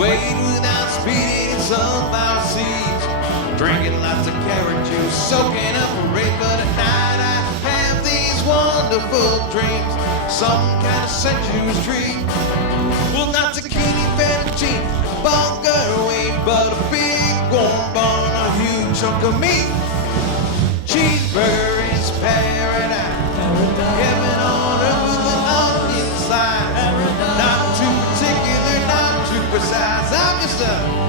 wade without speeding in sunflower seeds, drinking lots of carrot juice, soaking up a rain. But at night I have these wonderful dreams, some kind of sensuous dream. Well, not zucchini, fettuccine, bunker wing, but a big warm bun, a huge chunk of meat. Cheeseburger is paradise, heaven on earth with an onion slice. Not too particular, not too precise, I'm just a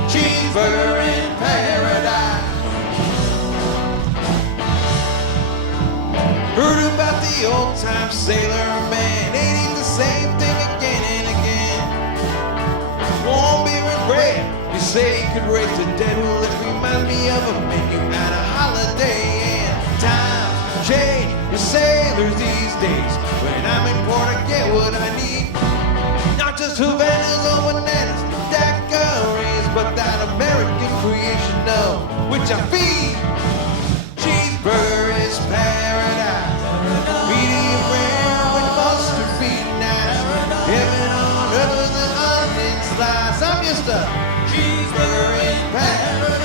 cheeseburger in paradise. Heard about the old-time sailor man, eating the same thing again and again. Warm beer and bread, you say you could raise the dead. Well, it reminds me of a menu at a Holiday Inn. Times change for sailors these days. When I'm in port, I get what I need. Not just Havanas or bananas, daiquiris, but that American creation of which I feed. Cheeseburger is paradise, medium rare with mustard being nice. Heaven on earth with an onion slice. I'm just a cheeseburger in paradise.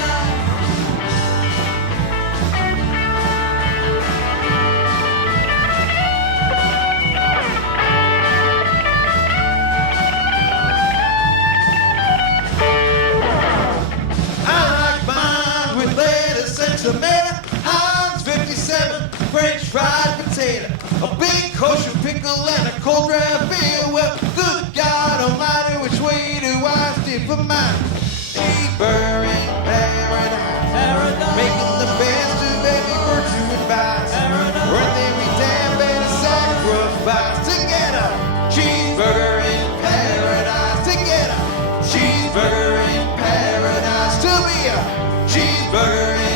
Tomato, Heinz 57, French fried potato, a big kosher pickle and a cold dry beer. Well, good God Almighty, which way do I steer for mine? Cheeseburger in paradise, making the best of every virtue and vice, worth every damn bit of sacrifice to get a cheeseburger in paradise, to get a cheeseburger in paradise, to be a cheeseburger in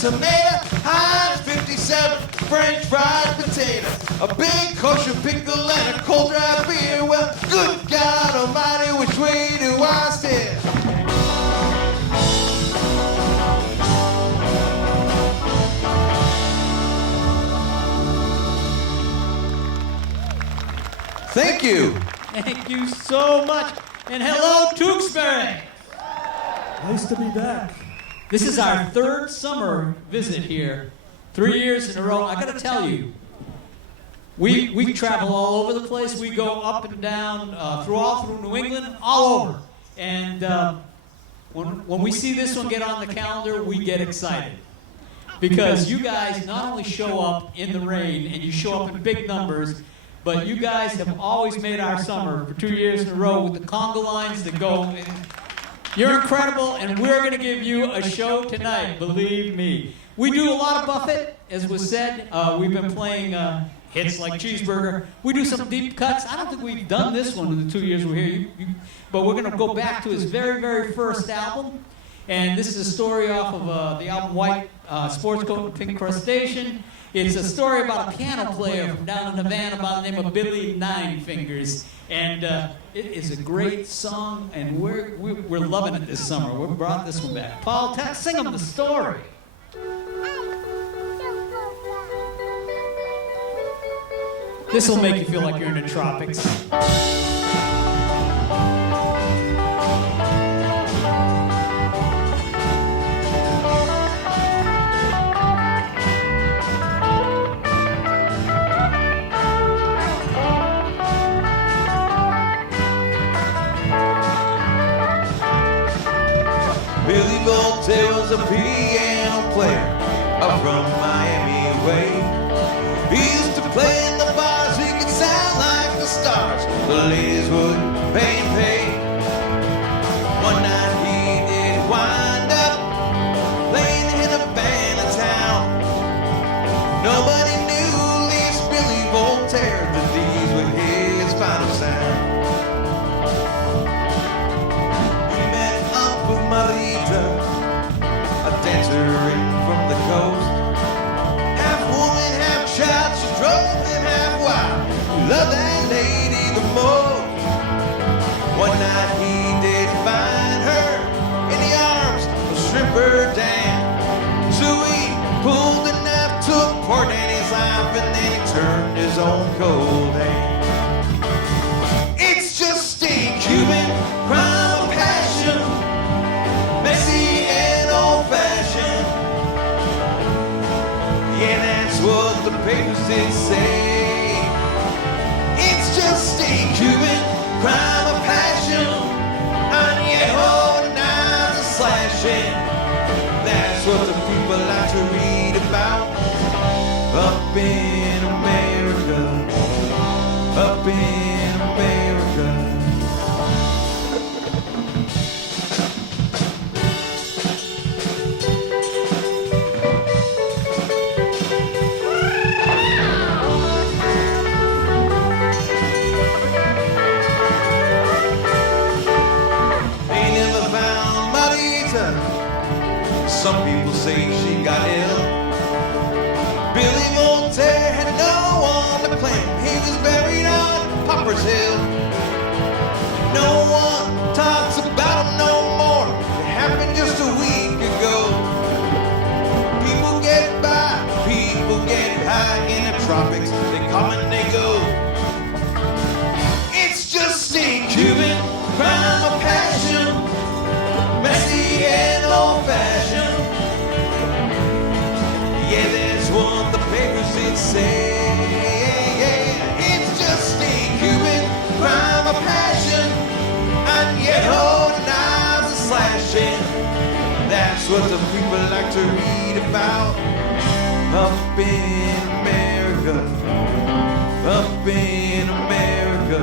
tomato, Heinz 57, French fried potato, a big kosher pickle and a cold dry beer. Well, good God Almighty, which way do I steer? Thank you. Thank you so much. And hello, Tewksbury. Nice to be back. This is our third summer visit here, 3 years in a row. I got to tell you, we travel all over the place. We go up and down through New England, all over. And when we see this one get on the calendar, we get excited. Because you guys not only show up in the rain and you show up in big numbers, but you guys have always made our summer for 2 years in a row with the conga lines that go. You're incredible, and we're going to give you a show tonight, believe me. We do a lot of Buffett, as was said. We've been playing hits like Cheeseburger. We do some deep cuts. I don't think we've done this one in the 2 years we're here, but we're going to go back to his very, very first album. And this is a story off of the album White Sports Coat and Pink Crustacean. It's a story about a piano player from down in Havana by the name of Billy Nine Fingers. And it is a great song, and we're loving it this summer. We brought this one back. Paul, sing them the story. This will make you feel like you're in the tropics. Billy Voltaire was a piano player up from Miami way. He used to play in the bars, he could sound like the stars. The ladies would pay and pay. One night he did wind up playing in a band in town. Nobody knew, least Billy Voltaire, that these were his final sound. He met up with Marita, a dancer in from the coast. Half woman, half child, she then he turned his own cold hand. It's just a Cuban crime of passion, messy and old-fashioned. Yeah, that's what the papers did say. It's just a Cuban crime of passion, and yet holding knives and slashing. That's what the people like to read about up in America, up in America. They never found Marita. Some people say she got ill. Billy Voltaire had no one to claim. He was buried on Popper's Hill. No one talks about him no more. It happened just a week ago. People get by, people get high in the tropics. They come and they go. It's just a Cuban crime of passion, messy and old-fashioned. Yeah, that's what the papers did say. It's just a Cuban crime of passion, and yet holding knives and slashing. That's what the people like to read about up in America, up in America,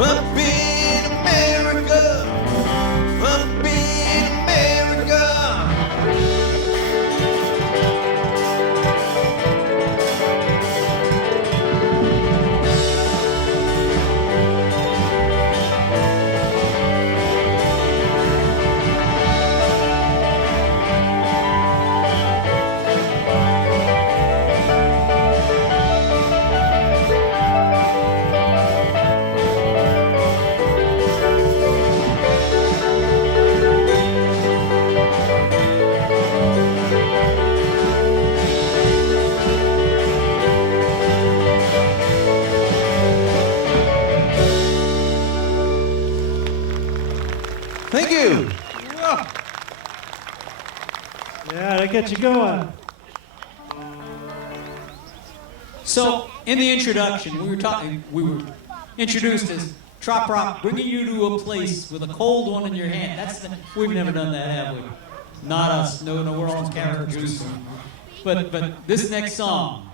up in America, up in America. Thank you. Yeah, that gets you going. So, in the introduction, we were introduced as Trop Rock, bringing you to a place with a cold one in your hand. We've never done that, have we? Not us. No, New Orleans character juice. But this next song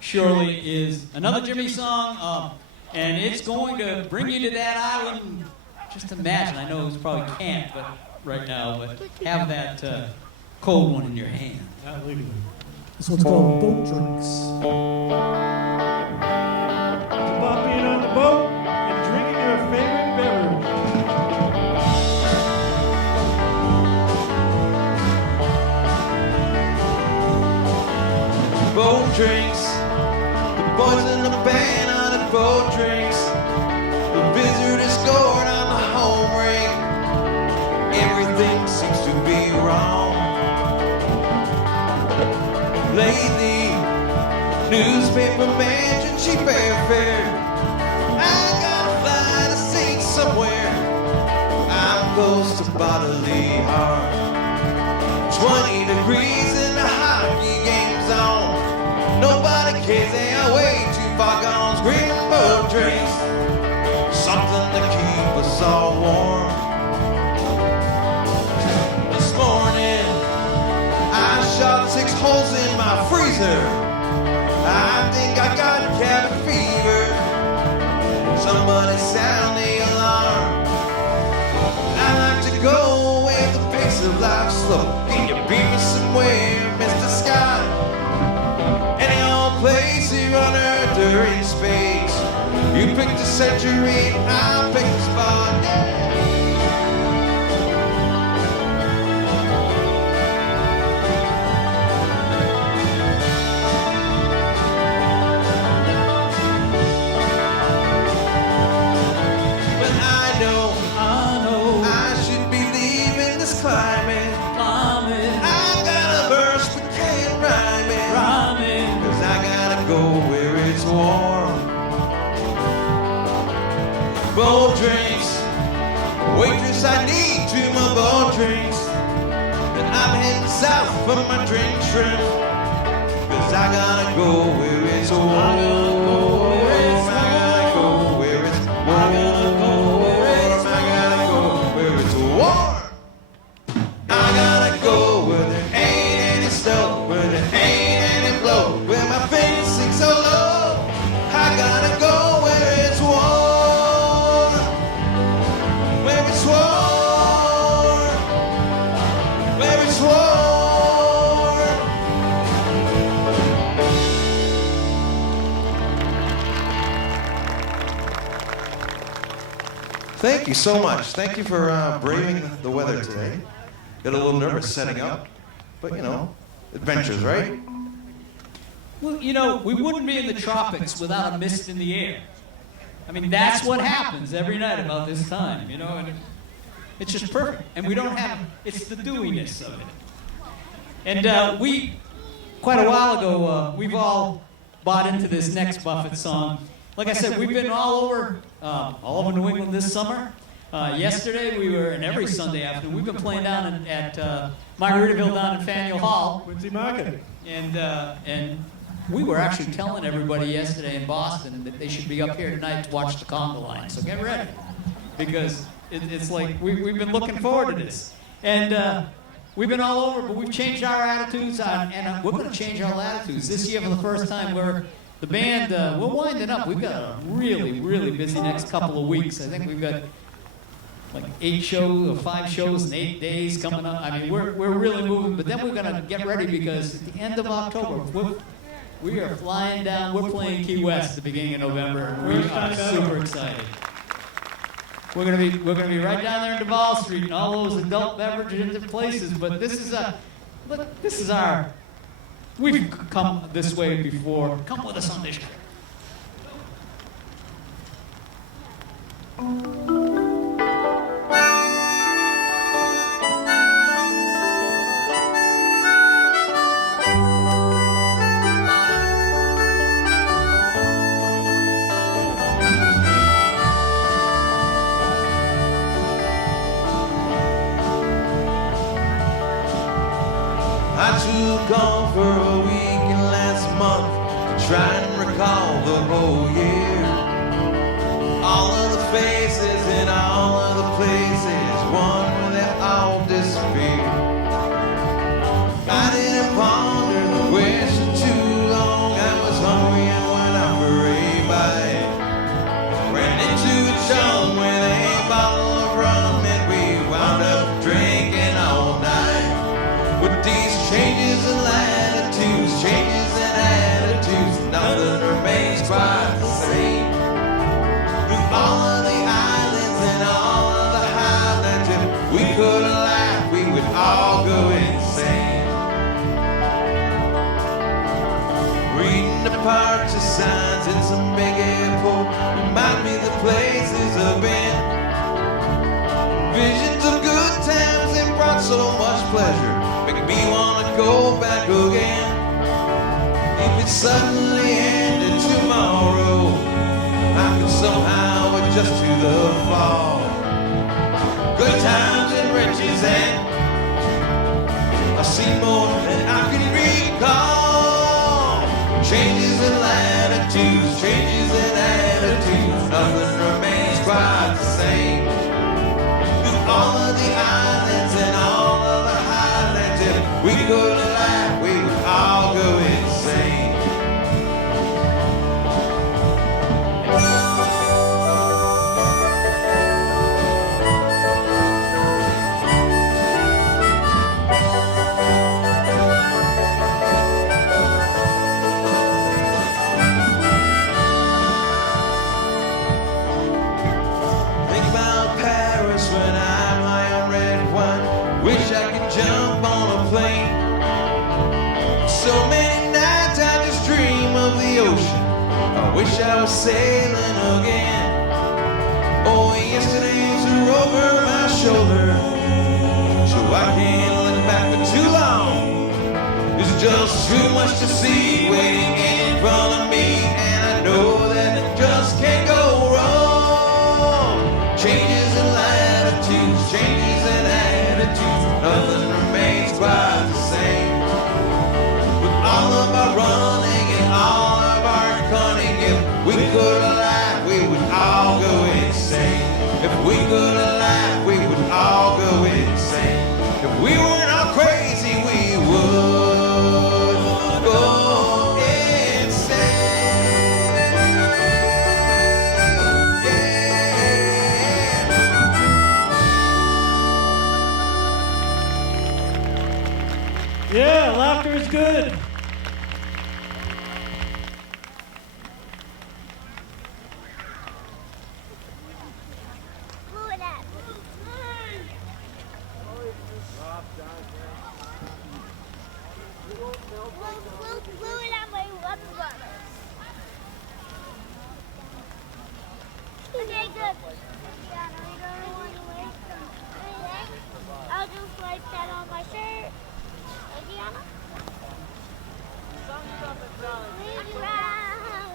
surely is another Jimmy song, and it's going to bring you to that island. Just imagine. I know it probably can't, but right now, but have that cold one in your hand. Not legally. This one's called Boat Drinks. It's about being on the boat and drinking your favorite beverage. Boat drinks. The boys in the band on the boat drinks. The visitors scored on the home ring. Everything seems to be wrong. Lately, newspaper mentioned cheap airfare. I gotta fly to see somewhere. I'm close to bodily harm. 20 degrees and the hockey game's on. Nobody cares, they are way too far gone. Screaming boat drinks, something to keep us all warm. This morning, I shot 6 holes in my freezer. I think I got cabin fever. Somebody sound the alarm. I like to go where the pace of life's slow. Can you beat me somewhere, Mr. Sky? Any old place here on earth or in space. You picked a century, I picked a spot. Yeah. But I know I should be leaving this climate. I gotta burst, but can't rhyme it. 'Cause I gotta go south for my drink shrimp. Cause I gotta go where it's warm. I gotta go where it's warm. I gotta go where it's warm. I gotta go where it's warm. I gotta go where there ain't any snow, where there ain't any blow, where my feet sink so low. I gotta go where it's warm, where it's warm, where it's warm. Thank you so much. Thank you for braving the weather today. Got a little nervous setting up, but you know, adventures, right? Well, you know, we wouldn't be in the tropics without a mist in the air. I mean, that's what happens every night about this time, you know, and it's just perfect. And we don't have, it's the dewiness of it. And we, quite a while ago, we've all bought into this next Buffett song. Like I said, we've been all over New England this summer. Yesterday we were, and every Sunday afternoon, we've been playing down at Margaritaville down in Faneuil Hall. Quincy Market. And we were actually telling everybody yesterday in Boston that they should be up here tonight to watch the conga line. So get ready, because it's like we've been looking forward to this. And we've been all over, but we've changed our attitudes, and we're going to change our latitudes this year for the first time. The band, we're winding up. We've got a really, really busy next couple of weeks. I think we've got like 8 shows or 5 shows in 8 days coming up. I mean, we're really moving. But then we're going to get ready, because at the end of October, we are flying down. We're playing Key West at the beginning of November. And we are super excited. We're gonna be right down there in Duval Street and all those adult beverage places. But this is our. We've come this way before. Come with us on this trip. I took off for a weekend last month to try and recall the whole year. All of the faces in all of the places, one where they all disappeared. I didn't ponder the question too long. I was hungry and went out for a bite. Ran into a chum with a bottle of rum, and we wound up drinking all night. With these changes in latitudes, changes in attitudes, nothing remains quite the same. Through all of the islands and all of the highlands, if we could laugh, we would all go insane. Reading the departure signs in some big airport remind me the places I've been. Visions of good times that brought so much pleasure make me wanna go back again. If it suddenly ended tomorrow, I could somehow adjust to the fall. Good times and riches, and I see more than I can recall. Changes in latitudes, changes in attitudes, nothing remains quite the same. Through all of the islands and all of the highlands, if we could laugh, we would all go insane. Think about Paris when I'm high on red wine. Wish I could jump on a plane. So many nights I just dream of the ocean. I wish I was sailing again. Oh, yesterday's are over my shoulder, so I can't look back for too long. There's just too much to see waiting in front of me, and I know that it just can't go wrong. Changes in latitudes, changes in attitudes, nothing remains quite the same. Yeah, laughter is good. Glue it up. Glue it on my rubber butters. Okay, good. Yeah, no, you don't want to waste anything. I'll just wipe that on my shirt. Okay, Anna? Leave you around.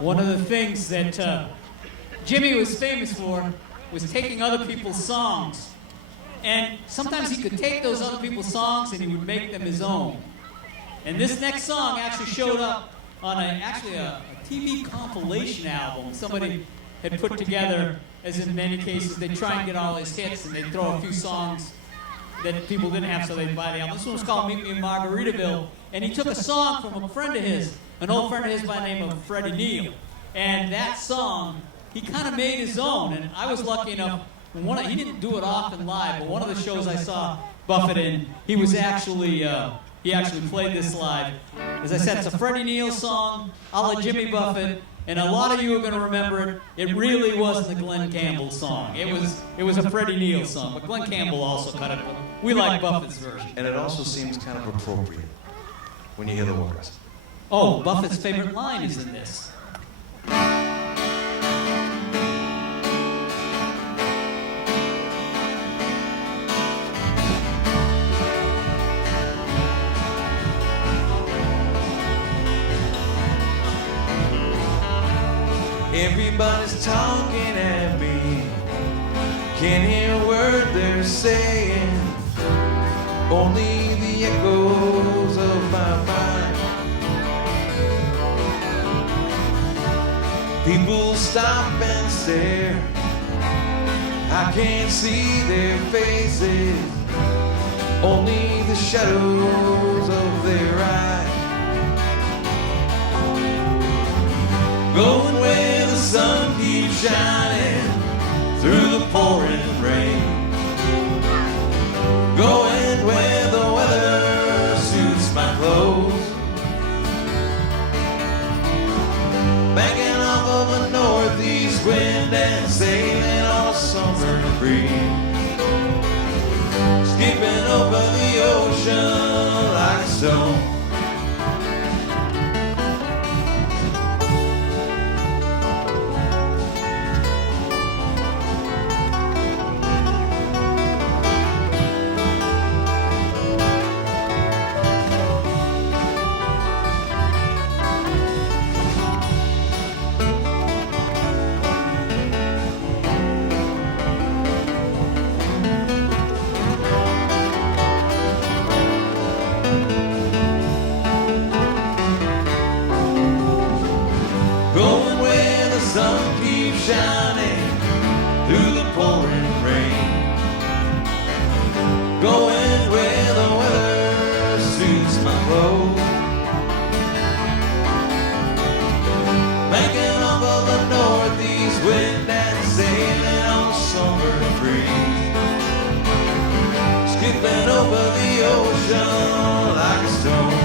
One of the things that Jimmy was famous for was taking other people's songs. And sometimes he could take those other people's songs and he would make them his own. And this next song actually showed up on a TV compilation album somebody had put together, as in many cases they try and get all his hits and they throw a few songs that people didn't have so they'd buy the album. This one was called Meet Me in Margaritaville. And he took a song from a friend of his, an old friend of his by the name of Freddie Neal. And that song, he kind of made his own. And I was lucky enough, he didn't do it often live, but one of the shows I saw Buffett in, he actually played this live. As I said, it's a Freddie Neal song, a la Jimmy Buffett, and a lot of you are going to remember it. It really wasn't a Glenn Campbell song. It was a Freddie Neal song, but Glenn Campbell also cut it. We like Buffett's version. And it also seems kind of appropriate when you hear the words. Oh, Buffett's favorite line is in this. Everybody's talking at me. Can't hear a word they're saying. Only the echoes of my mind. People stop and stare. I can't see their faces. Only the shadows of their eyes. Going where the sun keeps shining through the pouring rain. Going where the weather suits my clothes. Banking off of a northeast wind and sailing on a summer breeze. Skipping over the ocean like a stone. Shining through the pouring rain. Going where the weather suits my clothes. Banking off of the northeast wind and sailing on a summer breeze. Skipping over the ocean like a stone.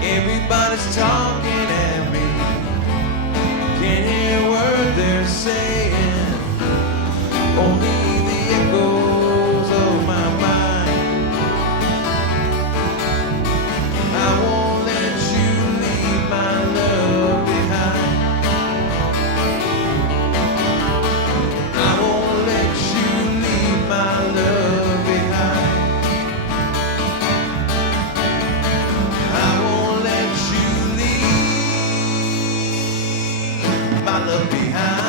Everybody's talking at me. Can't hear a word they're saying. Only the echoes of my mind. I won't let you leave my love behind. I won't let you leave my love behind. My love behind.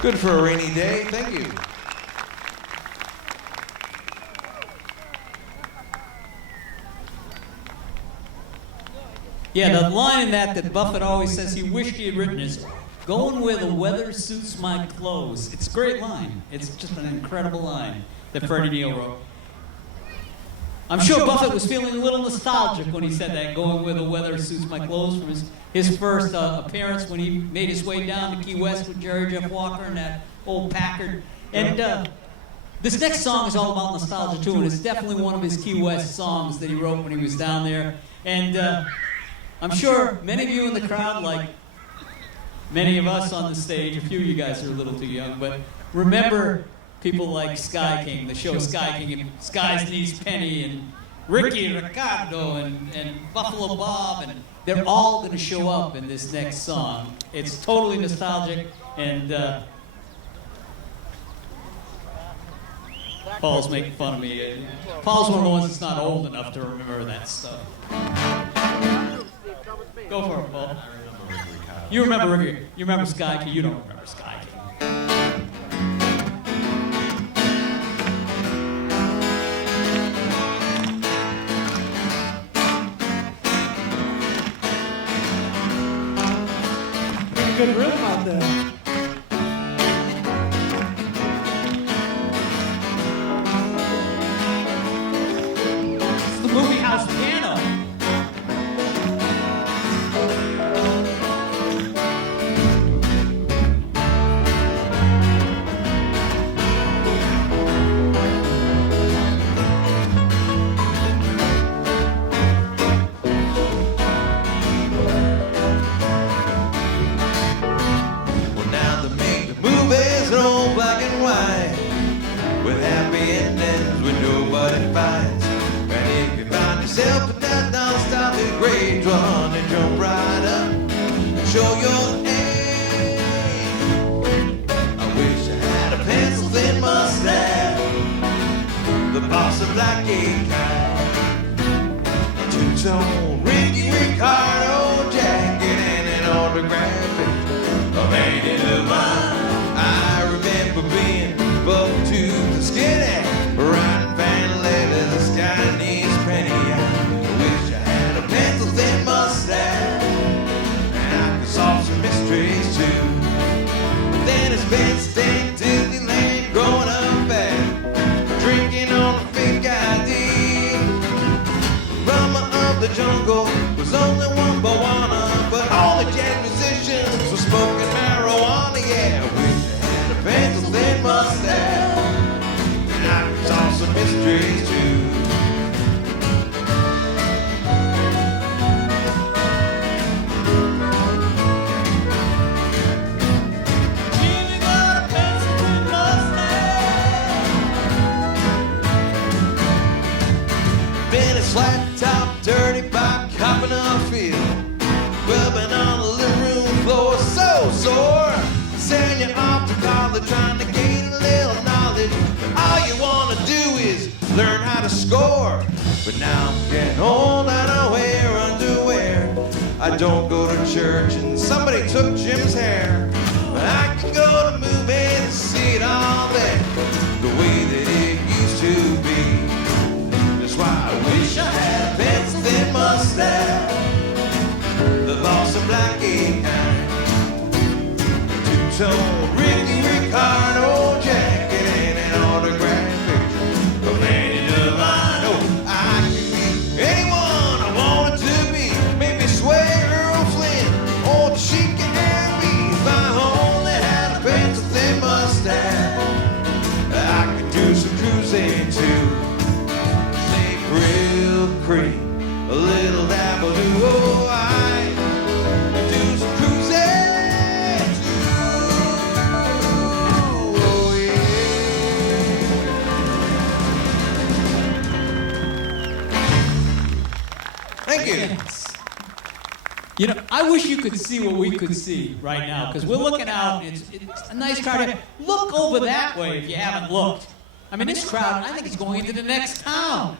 Good for a rainy day. Thank you. Yeah, the line in that Buffett always says he wished he had written is, "Going where the weather suits my clothes." It's a great line. It's just an incredible line that Freddie Neal wrote. I'm sure Buffett was feeling a little nostalgic when he said that, "Going where the weather suits my clothes," from his first appearance when he made his way down to Key West with Jerry Jeff Walker and that old Packard. And this next song is all about nostalgia too, and it's definitely one of his Key West songs that he wrote when he was down there. And I'm sure many of you in the crowd, like many of us on the stage, a few of you guys are a little too young, but remember people like Sky King, the show Sky King, and Sky's niece Penny, and Ricky Ricardo, and Buffalo Bob, and they're all going to show up in this next song. It's totally nostalgic, and Paul's making fun of me. Paul's one of the ones that's not old enough to remember that stuff. Go for it, Paul. You remember Ricky. You remember Sky King. You don't remember Sky King. Good rhythm out there. It's the movie house piano. With happy endings when nobody fights. And if you find yourself in that nostalgic rage, run and jump right up and show your age. I wish I had a pencil thin mustache, the boss of black gay kind, two-tone Ricky Ricardo jacket and an autograph picture of Andy Devine. I remember being buck to the skinny, riding fan letters, the sky needs Penny. I wish I had a pencil thin mustache, and I could solve some mysteries too. But then it's been staying Disneyland, growing up bad, drinking on a fake ID. Mama of the jungle was only one Bawana, but all the jazz musicians were smoking marijuana. Yeah, I wish I had a pencil thin mustache, and I could solve some mysteries too. Jimmy got a pencil thin mustache, then it's flat top, dirty bike, hopping a field, rubbing on the living room floor, so sore. Send you off to college, trying to gain a little knowledge, but all you want to do is learn how to score. But now I'm getting old, I don't wear underwear, I don't go to church, and somebody took Jim's hair. But I can go to movies and see it all there, the way that it used to be. That's why I wish I had a pencil thin mustache, the boss of black gay kind, two-tone Ricky Ricardo jacket and an autograph picture of Andy Devine. Oh, I could be anyone I wanted to be, maybe Sway Earl Flynn, or she can have me if I only had a pencil thin mustache. I could do some cruising too, make real cream, a little dabble do. Oh, I could do some cruising too. Oh, yeah. Thank you. Yes. You know, I wish you could see what we could see right now, because we're looking out. It's a nice crowd here. Look over that way if you haven't looked. I mean, this crowd, I think it's going into the next town.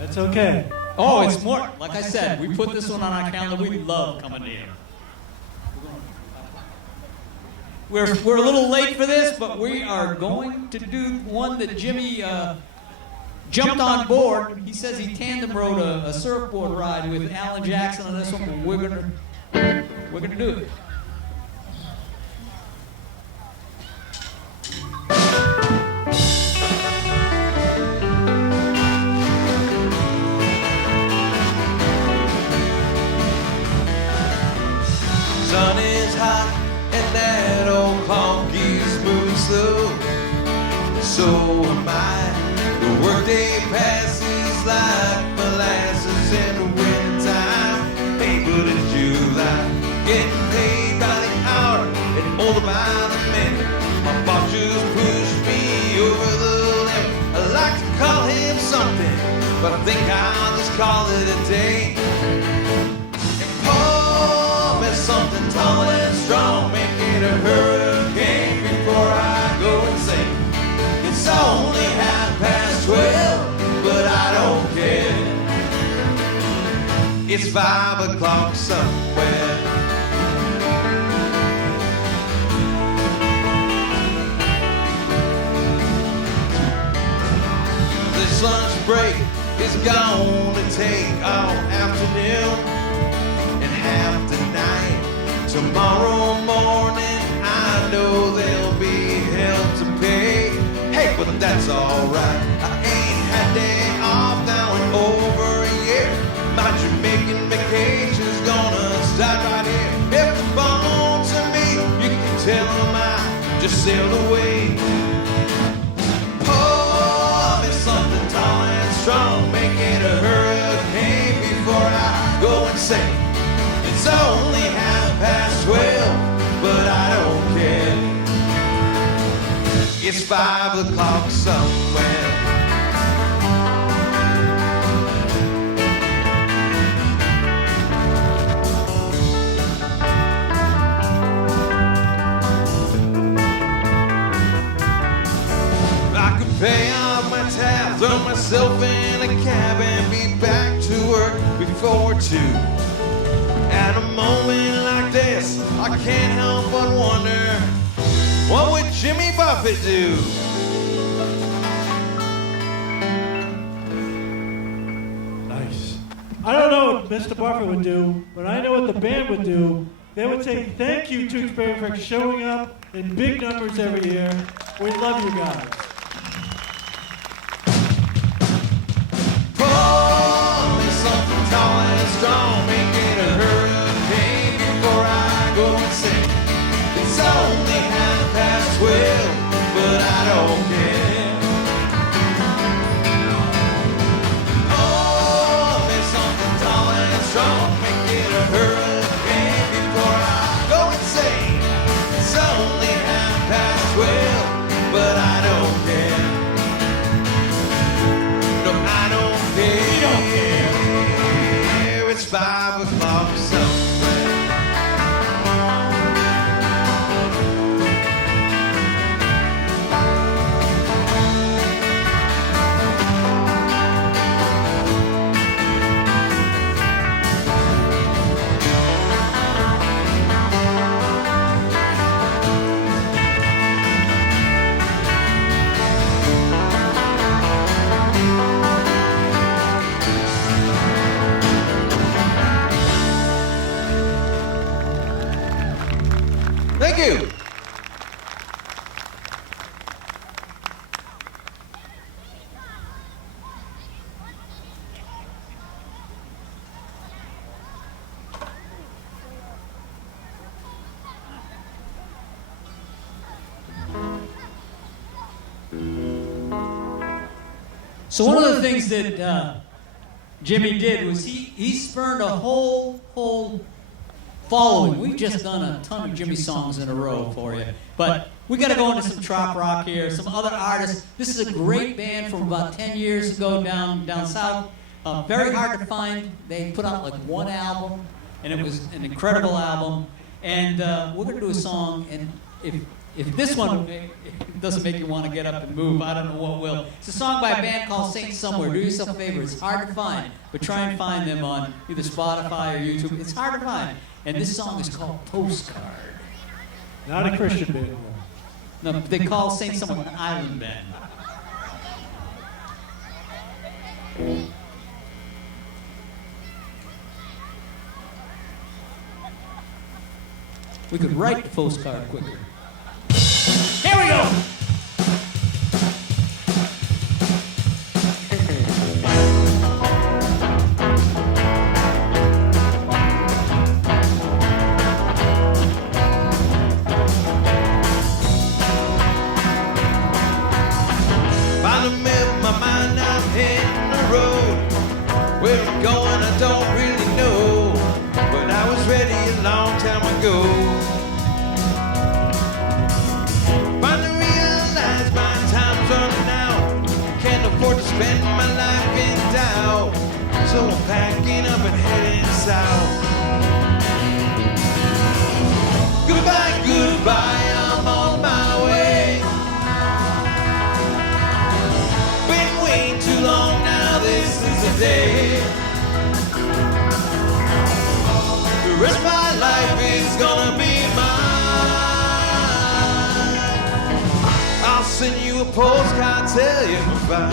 That's okay. Oh, it's more, like I said, we put this one on our calendar. We love coming here. We're a little late for this, but we are going to do one that Jimmy jumped on board. He says he tandem rode a surfboard ride with Alan Jackson on this one, but we're gonna do it. Sun is hot and that old conky's moving slow. So am I. The workday passes like molasses in the wintertime. April and July, getting paid by the hour and older by the minute. My boss just pushed me over the limit. I like to call him something, but I think I'll just call it a day. Something tall and strong, make it a hurricane before I go insane. It's only 12:30, but I don't care. It's 5 o'clock somewhere. This lunch break is gonna take all afternoon and half the night. Tomorrow morning, I know there'll be hell to pay. Hey, but that's alright. I ain't had day off now in over a year. My Jamaican vacation's gonna start right here. If the phone to me, you can tell them I just sailed away. Pour me something tall and strong, make it a hurricane before I go insane. It's only 12:30, but I don't care. It's 5 o'clock somewhere. I could pay off my tab, throw myself in a cab and be back to work before 2. At a moment like this, I can't help but wonder, what would Jimmy Buffett do? Nice. I don't know what Mr. Buffett would do, but I know what the band would do. They would say thank you to Experience for showing up in big numbers every year. We love you guys. Pour me something tall and strong, make it a hurricane before I go insane. It's only 12:30, but I don't care. Pour me something tall and strong, make it a hurricane before I go insane. It's only 12:30, but I don't care. No, I don't care. We don't care. It's 5 o'clock somewhere. Thank you. So one of the things that Jimmy did was he spurned a whole following. We've just done a ton of Jimmy songs in a row for you. But we got to go into some trop rock here, some other artists. This is a great band from about 10 years ago down south. Very hard to find. They put out like one album, and it was an incredible album. And we're going to do a song, and if this one doesn't make you want to get up and move, I don't know what will. It's a song by a band called Saint Somewhere. Do yourself a favor. It's hard to find, but try and find them on either Spotify or YouTube. It's hard to find. And this song is called Postcard. Not a Christian band. No, they call Saint Somewhere an island band. we could write the postcard quicker. Here we go! Finally made up my mind, I'm hitting the road. Where I'm going, I don't really know, but I was ready a long time ago. Finally realized my time's running out. Can't afford to spend my life in doubt, so I'm packing up and heading south. Goodbye, goodbye, I'm on my way. Been waiting too long now, this is the day. The rest of my life is gonna be mine. I'll send you a postcard, tell you goodbye.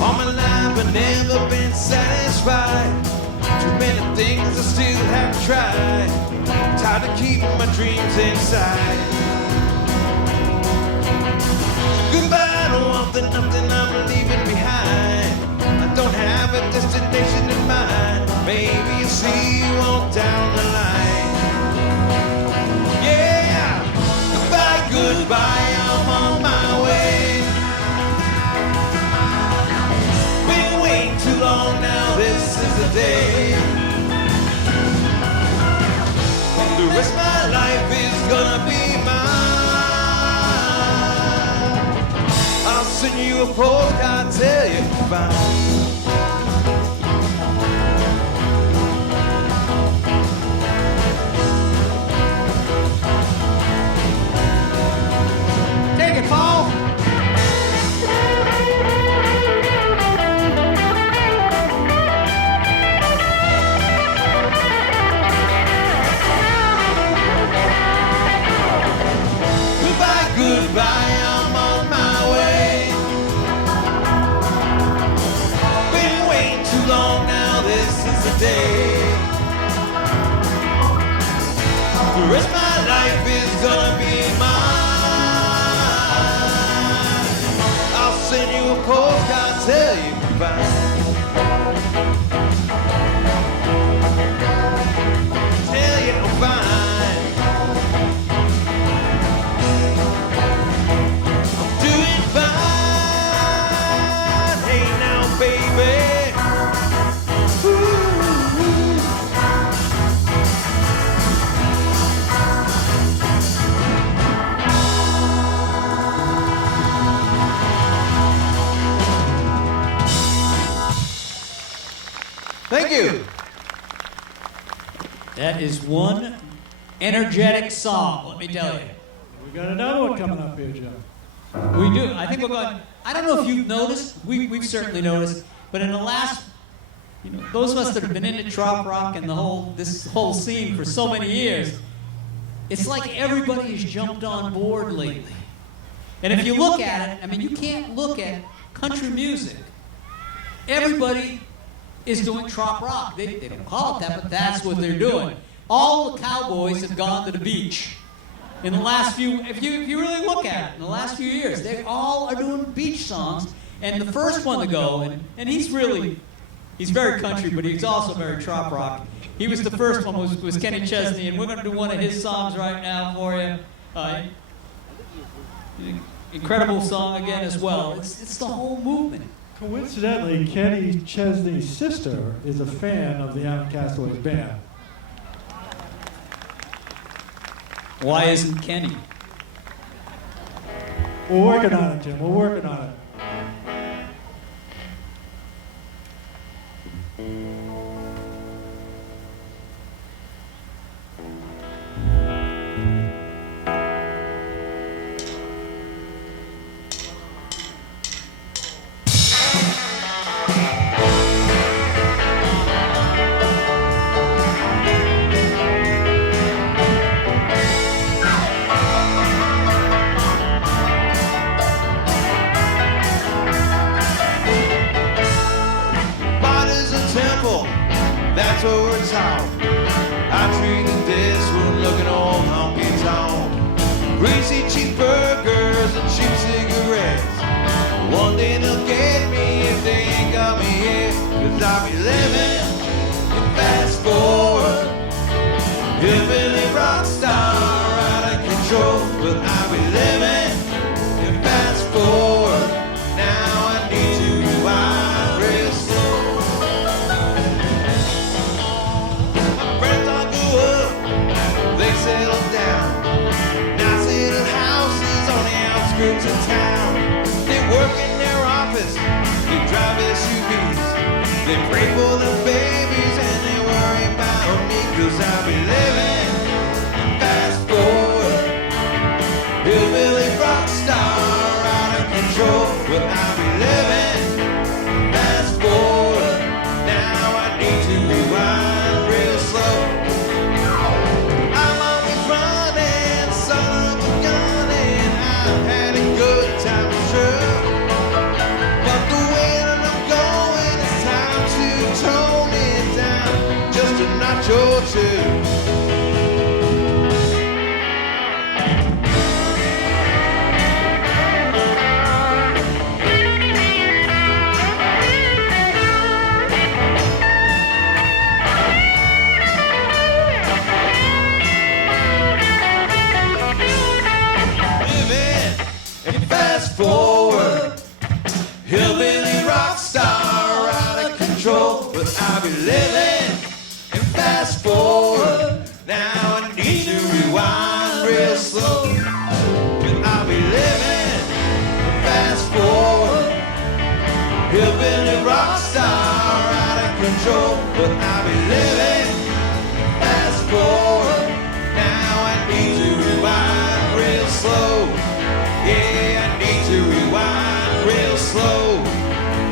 All my life I've never been satisfied. Too many things I still have to try. Tired of keeping my dreams inside. Goodbye to nothing I'm leaving behind. I don't have a destination in mind. Maybe I'll see you on down the line. Yeah, goodbye, goodbye, I'm on my way. Been waiting too long now, this is the day. The rest of my life is gonna be mine. I'll send you a postcard, tell you goodbye. Take it, Paul! Goodbye, goodbye, I'm on my way. Been waiting too long now, this is the day. The rest of my life is gonna be mine. I'll send you a postcard, tell you goodbye. Tell you I'm fine. I'm doing fine. Hey now, baby. Ooh. Thank you. That is one energetic song, let me tell you. We got another one coming up here, Joe. We do. I think we're going. I don't know if you've noticed. We've certainly noticed. But in the last, those of us that have been into trop rock and this whole scene for so many years, it's like everybody has jumped on board lately. And if you look at it, I mean, you can't look at country music. Everybody is doing trop rock. They don't call it that, but that's what they're doing. All the cowboys have gone to the beach. In the last few, if you really look at it, in the last few years, they all are doing beach songs. And the first one to go, and he's very country, but he's also very trop rock. He was the first one, was Kenny Chesney, and we're going to do one of his songs right now for you. Incredible song again as well. It's the whole movement. Coincidentally, Kenny Chesney's sister is a fan of the Castaways band. Why isn't Kenny? We're working on it, Jim. We're working on it. mindful, that's what we're taught. I treated this one looking all honky-tonk. Greasy cheeseburgers and cheap cigarettes. One day they'll get me if they ain't got me yet. Cause I'll be living in fast forward. Hillbilly rock star out of control. But I'll be living in fast forward. Now I need to rewind real slow. My friends all grew up, they settled down. Nice little houses on the outskirts of town. They work in their office, they drive SUVs. They pray for their babies and they worry about me. Cause I'll be living fast forward. Hillbilly rock star out of control. But I'll be living fast forward. Now I need to rewind real slow. I'm always running, son of a gun, and I've had a good time, sure. But the way that I'm going, it's time to tone it down just a notch or two. Living and fast forward. Hillbilly rock star out of control. But I'll be living and fast forward. Now I need to rewind real slow. But I'll be living and fast forward. Hillbilly rock star out of control. But I'll be living and fast forward. Now I need to rewind real slow. Yeah, I need to rewind real slow.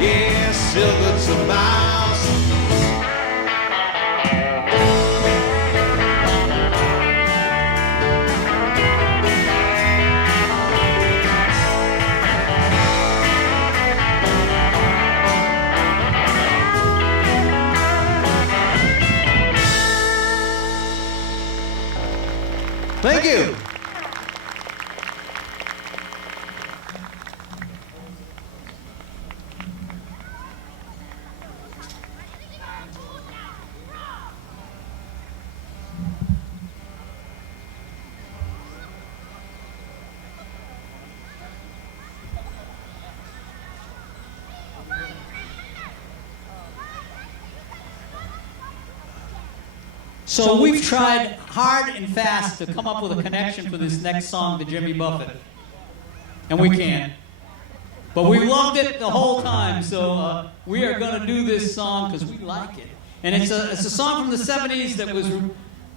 Yeah, still got some miles. Thank you. So we've tried hard and fast to come up with a connection for this next song to Jimmy Buffett. And we can't. But we loved it the whole time, so we are going to do this song because we like it. And it's a song from the 70s that was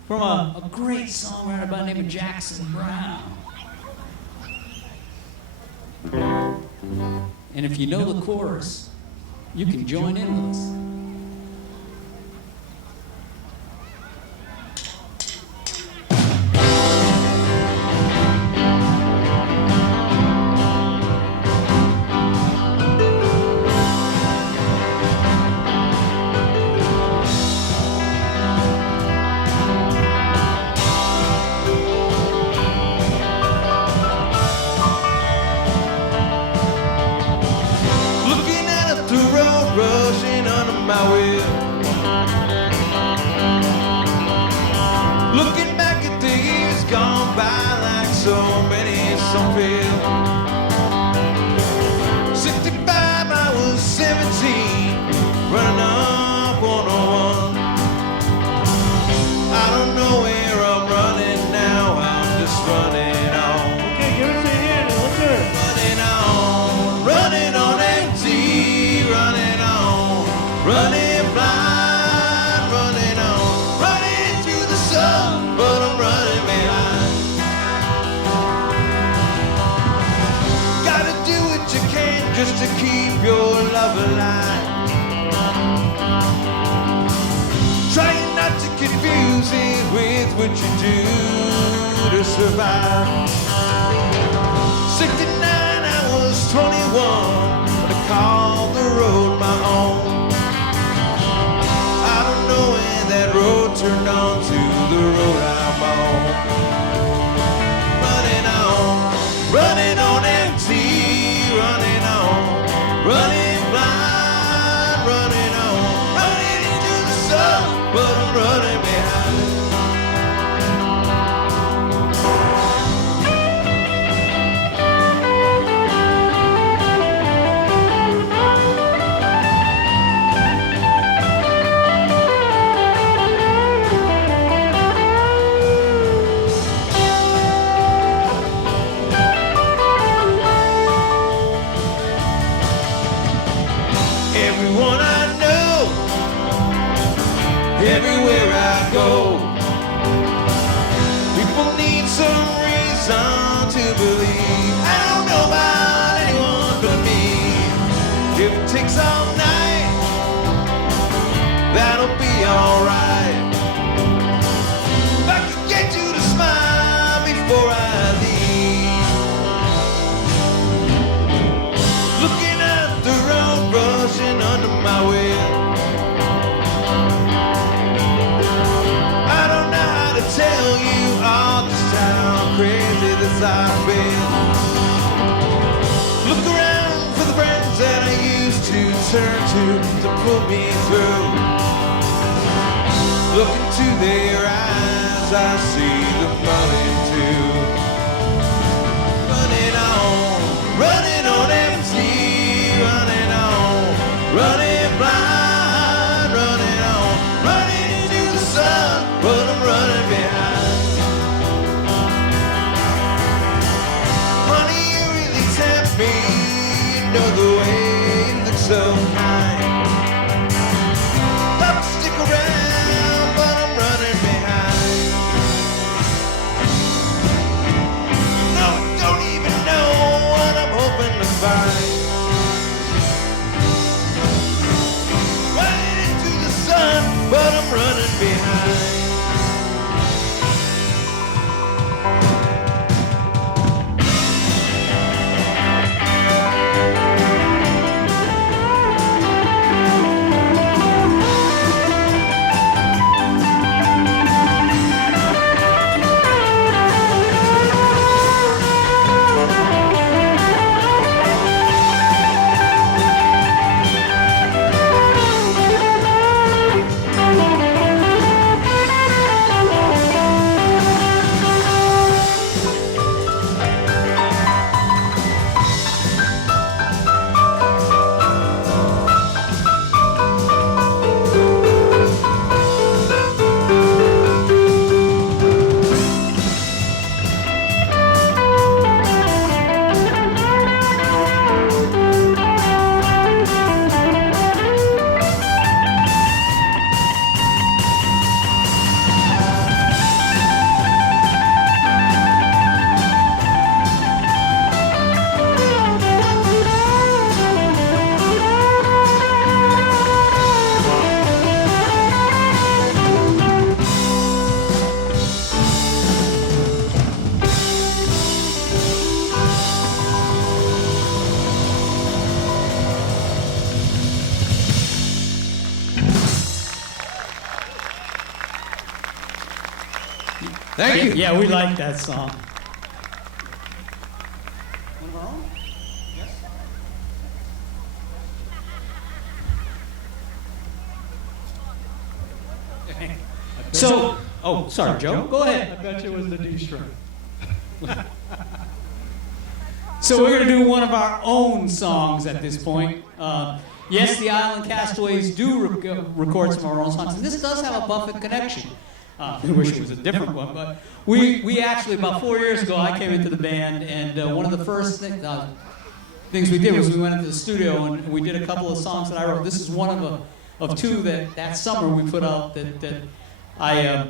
from a great songwriter by the name of Jackson Brown. And if you know the chorus, you can join in with us. My will. Looking back at the years gone by like so many some feel. 65, I was 17, running up 101. I don't know where I'm running now, I'm just running on. Okay, give us a hand. Let's hear it. Running on empty, running on. Running blind, running on, running through the sun, but I'm running behind. Gotta do what you can just to keep your love alive. Trying not to confuse it with what you do to survive. 69, I was 21, when I called the road my own. but I'm running behind. Everyone I know, everywhere I go, people need some reason to believe. I don't know about anyone but me. If it takes all night, that'll be alright. If I can get you to smile before I leave. Looking at the road rushing under my wheel. I don't know how to tell you all just how crazy this I've been. Look around for the friends that I used to turn to pull me through. Look into their eyes, I see them running too. Running on empty, running on, running blind, running on, running into the sun, but I'm running behind. Honey, you really tempt me, you know the way you look so kind. Love to stick around, but I'm running behind. No, I don't even know what I'm hoping to find. Running into the sun, but I'm running behind. Thank you. Yeah, we like that song. So, oh, sorry, Joe. Go ahead. I bet you it was the D string. So we're going to do one of our own songs at this point. Yes, the Island Castaways do record some of our own songs. And this does have a Buffett connection. I wish it was a different one, but we actually, about 4 years ago, I came into the band, and one of the first things we did was we went into the studio and we did a couple of songs that I wrote. This is one of two that summer we put out that I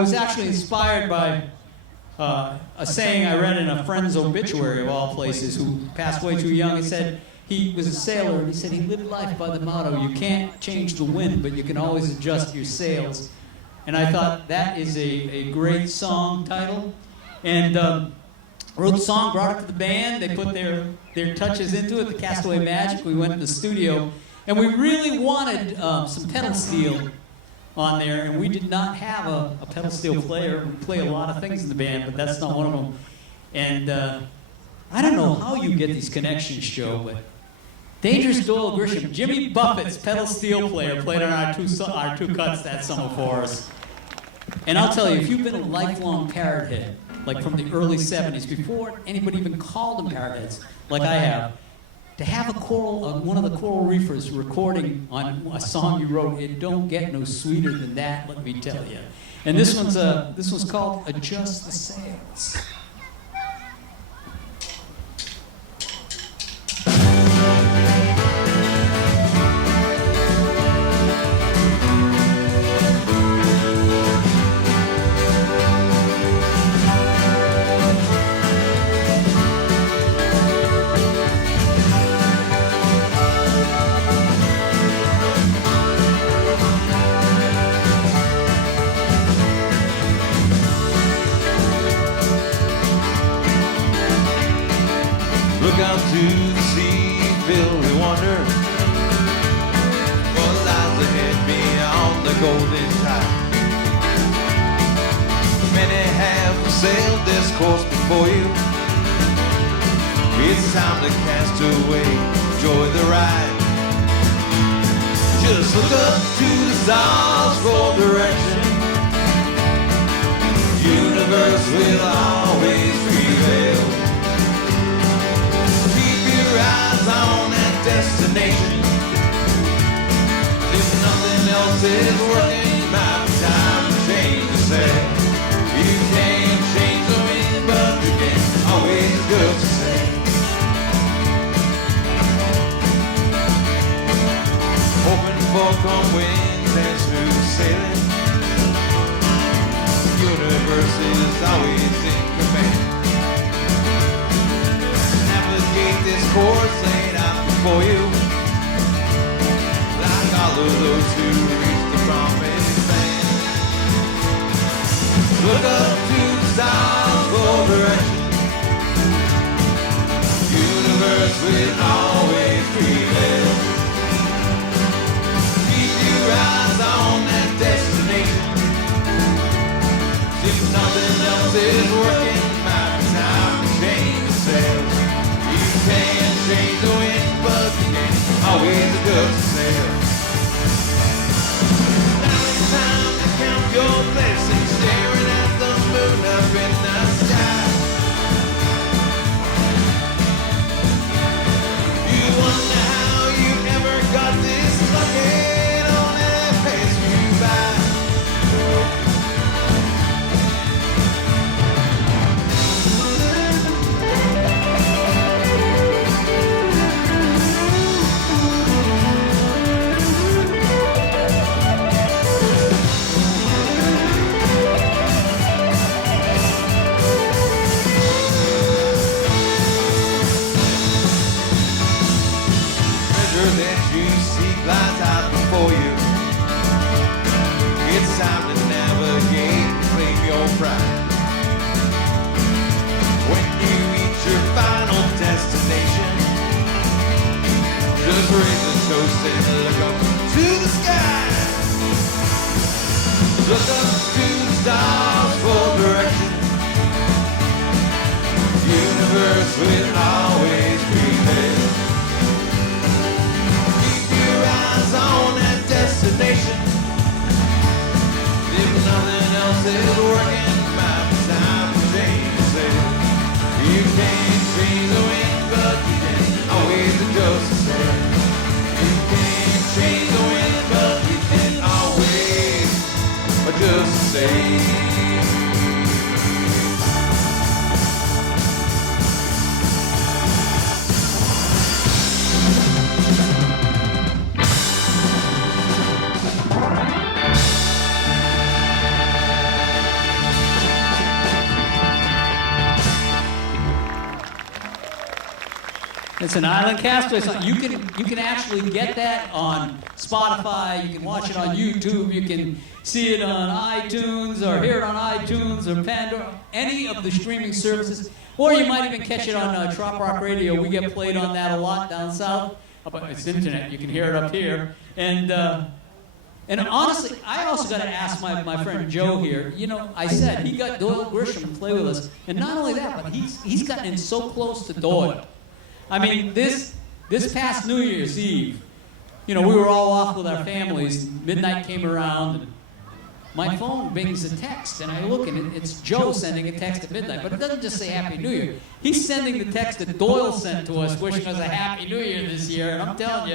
was actually inspired by a saying I read in a friend's obituary of all places who passed away too young. He said he was a sailor, and he said he lived life by the motto, you can't change the wind, but you can always adjust your sails. And I thought that is a great song title. And wrote the song, brought it to the band. They put their touches into it, the Castaway Magic. We went to the studio, and we really wanted some pedal steel on there, and we did not have a pedal steel player. We play a lot of things in the band, but that's not one of them. And I don't know how you get these connections, Joe, but Dangerous Doyle Grisham, Jimmy Buffett's pedal steel player, played on our two cuts that summer for us. And I'll tell you, if you've been a lifelong parrot head, like from the early 70s, before anybody even called them parrot heads, like I have, to have a choral, one of the choral reefers recording on a song you wrote, it don't get no sweeter than that, let me tell you. And this one's called Adjust the Sails. Look out to the sea, filled with wonder. What lies ahead beyond the golden tide? Many have sailed this course before you. It's time to cast away, enjoy the ride. Just look up to the stars for direction. Universe will always prevail. Eyes on that destination. If nothing else is working, my time to change the sail. You can't change the wind, but you can always adjust the sail. Hoping for calm winds and smooth sailing. The universe is always in command. This course laid out before you, like all of those who reach the promised land. Look up to the stars for direction. Universe will always prevail. Keep your eyes on that destination. If nothing else is working, might be time to change the sails. Can't change the wind, but you can always adjust the sail. Now it's time to count your blessings, staring at the moon up in the sky. You wonder how you ever got this lucky, it only pass you by. That you see lies out before you. It's time to navigate and claim your pride. When you reach your final destination, just raise a toast and look up to the sky. Look up to the stars for direction. Universe will always prevail. On that destination. If nothing else is working, might be time to change the sail. You can't change the wind, but you can always adjust the sail. You can't change the wind, but you can always adjust the sail. It's an Island Castaways song. You can actually get that on Spotify. You can watch it on YouTube. You can see it on iTunes or hear it on iTunes or Pandora, any of the streaming services. Or you might even catch it on Trop Rock Radio. We get played on that a lot down south. It's internet. You can hear it up here. And honestly, I also got to ask my friend Joe here. You know, I said he got Doyle Grisham to play with us, and not only that, but he's gotten in so close to Doyle. I mean, this This past New Year's Eve, you know, we were all off with our families. Midnight came around, and my phone bings a text, and I look, and it's Joe sending a text at midnight. But it doesn't just say Happy New Year. He's sending the text that Doyle sent to us, wishing us a Happy New Year this year. And I'm telling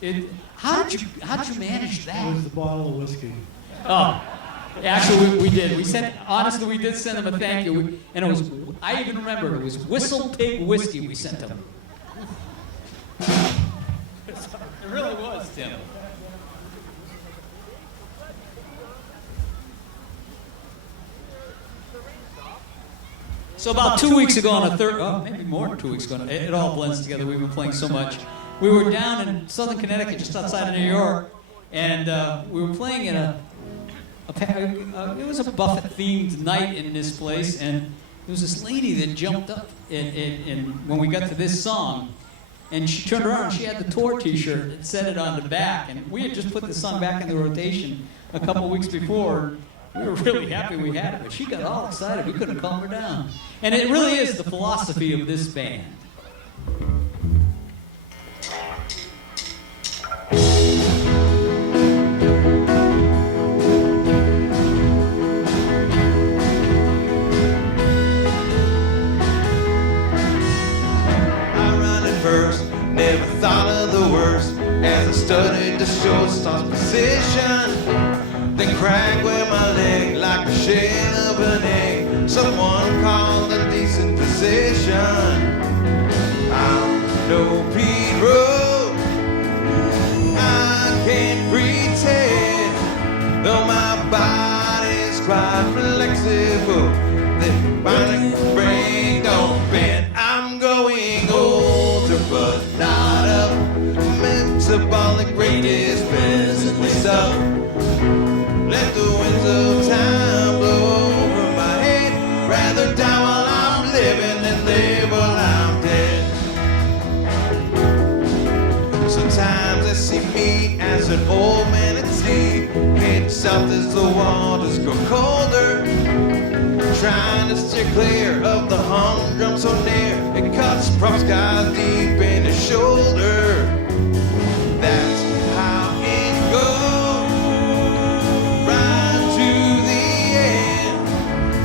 you, how'd you manage It that? was the bottle of whiskey. Oh, actually, we did. Honestly, we did send him a thank you. And it was, I even remember, it was Whistle Pig whiskey we sent him. It really was, Tim. So about 2 weeks ago on maybe more than 2 weeks ago, it all blends together. We've been playing so much. We were down in southern Connecticut, just outside of New York, and we were playing in it was a Buffett-themed night in this place, and there was this lady that jumped up when we got to this song, and she turned around and she had the tour T-shirt and said it on the back, and we had just put the song back into rotation a couple weeks before. We were really happy we had it, but she got all excited. We couldn't calm her down. And it really is the philosophy of this band. I run it first, never thought of the worst as I studied the shortstop's position. Then crack with my leg like the shell of an egg. Someone called a decent physician. I'm no Pete Road. I can't pretend, though my body's quite flexible. The body brain don't bend. I'm going older, but not up. Metabolic rate is presently stuck. Let the winds of time blow over my head. Rather die while I'm living than live while I'm dead. Sometimes I see me as an old manatee, heading south as the waters go colder, trying to steer clear of the humdrum so near it cuts prop skies deep in the shoulder. That's how it goes.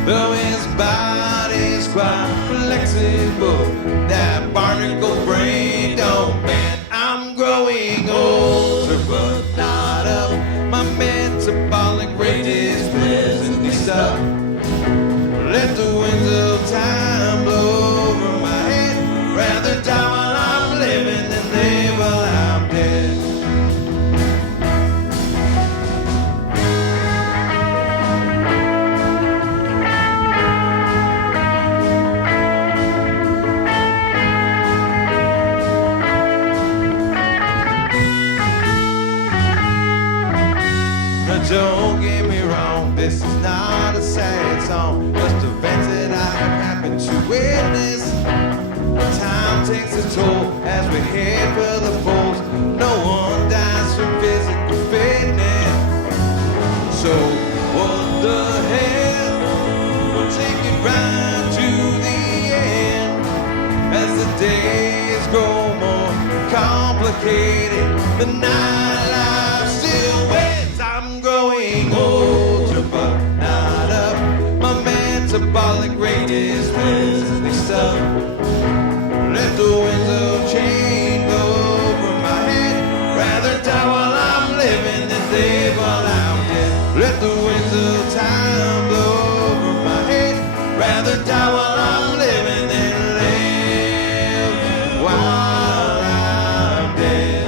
Though his body's quite flexible, that barnacle brain don't bend. I'm growing older, but not up. My metabolic rate is pleasantly stuck. Let the winds of time blow over my head. Rather die while I'm living than live while I'm dead. Don't get me wrong, this is not a sad song, just events that I have happened to witness. Time takes a toll as we head for the falls. No one dies from physical fitness. So what the hell? We'll take it right to the end. As the days grow more complicated, the night life still waits. I'm growing older, but not up. My metabolic rate is pleasantly stuck. Let the winds of change go over my head. Rather die while I'm living than live while I'm dead. Let the winds of time blow over my head. Rather die while I'm living than live while I'm dead.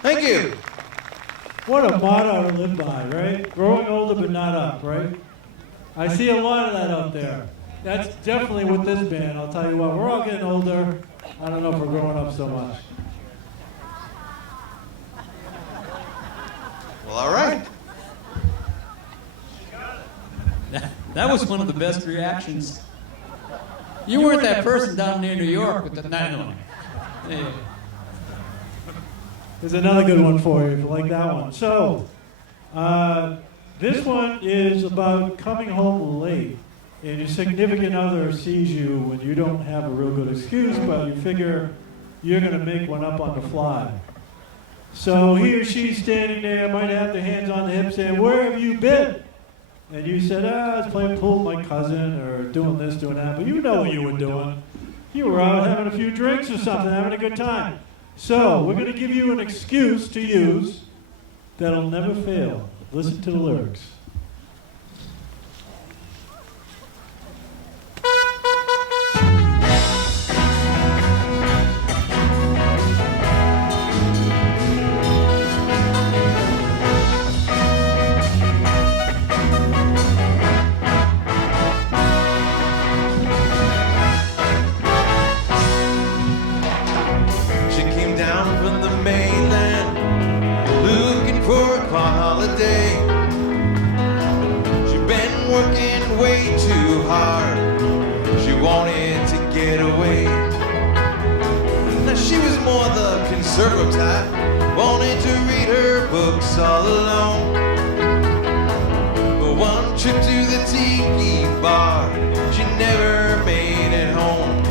Thank you. What a motto to live by, right? Growing older but not up, right? I see a lot of that out there. That's definitely with this band, I'll tell you what. We're all getting older. I don't know if we're growing up so much. Well, all right. That was one of the best reactions You weren't that person down near New York with the no. Yeah. There's another good one for you if you like that one. So, this one is about coming home late, and your significant other sees you when you don't have a real good excuse, but you figure you're going to make one up on the fly. So he or she's standing there, might have their hands on the hips, saying, "Where have you been?" And you said, "I was playing pool with my cousin," or doing this, doing that, but you know what you were doing. You were out having a few drinks or something, having a good time. So we're going to give you an excuse to use that'll never fail. Listen to the lyrics. She came down from the mainland looking for a holiday. She'd been working way too hard. She wanted to get away. Now she was more the conservative type, wanted to read her books all alone. But one trip to the tiki bar, she never made it home.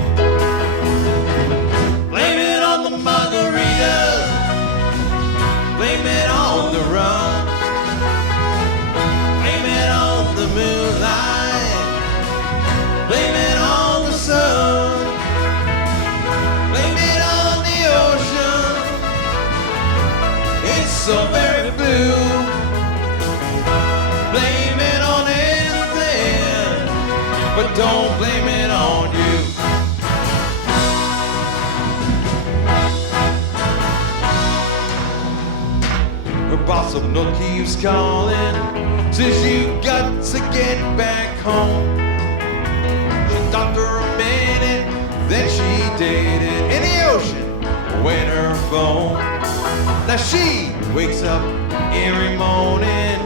Blame it on the margaritas, blame it on the rum, blame it on the moonlight, blame it on the sun, blame it on the ocean. It's so very blue. Blame it on anything, but don't blame it on you. Her boss of no keeps calling, says you got to get back home. She thought for a minute, then she dated in the ocean, went her phone. Now she wakes up every morning,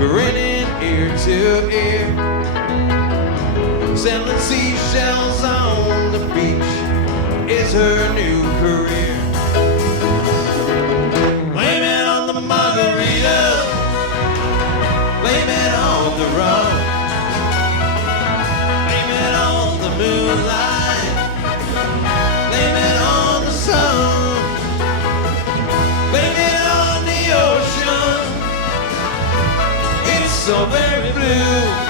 grinning ear to ear, selling seashells on the beach is her new career. Blame it on the margarita, blame it on the rum, blame it on the moonlight, blame it on the sun, blame it on the ocean. It's so very blue.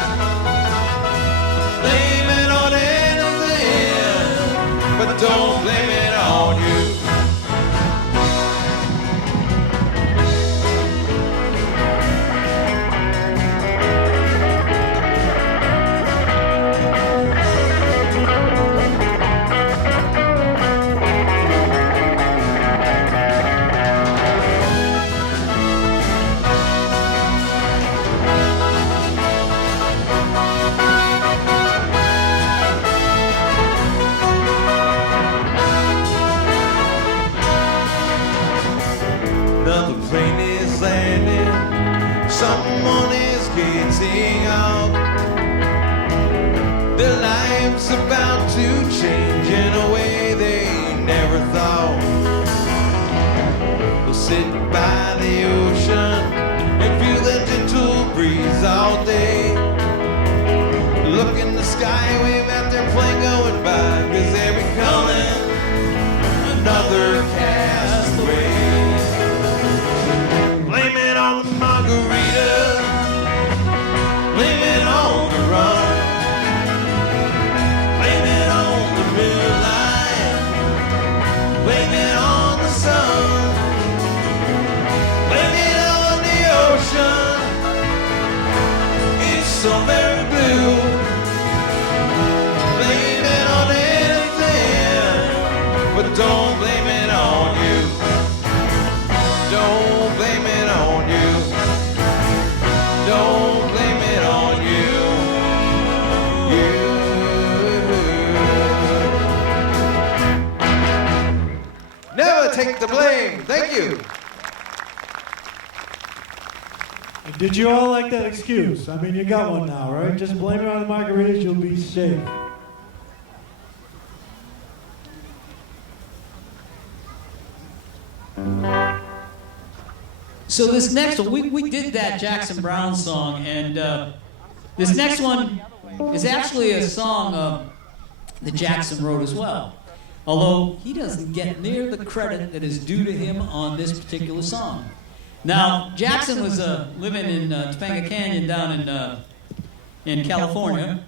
Blame it on anything, but don't blame it on you. Another plane is landing, someone is getting out. Their life's about to change in a way they never thought. They'll sit by the ocean and feel the gentle breeze all day. Look in the sky, wave at their plane going by, 'cause they're becoming another castaway. Blame it on the margarita, blame it on the rum, blame it on the moonlight, blame it on the sun, blame it on the ocean. It's so very blue. Blame it on anything, but don't blame it on you. Don't blame it on you. Don't blame it on you. Never take the blame. Thank you. Did you all like that excuse? I mean, you got one now, right? Just blame it on the margaritas, you'll be safe. So this next one, we did that Jackson Browne song, and this next one is actually a song that Jackson wrote as well. Although he doesn't get near the credit that is due to him on this particular song. Now, Jackson was living in Topanga Canyon down in California,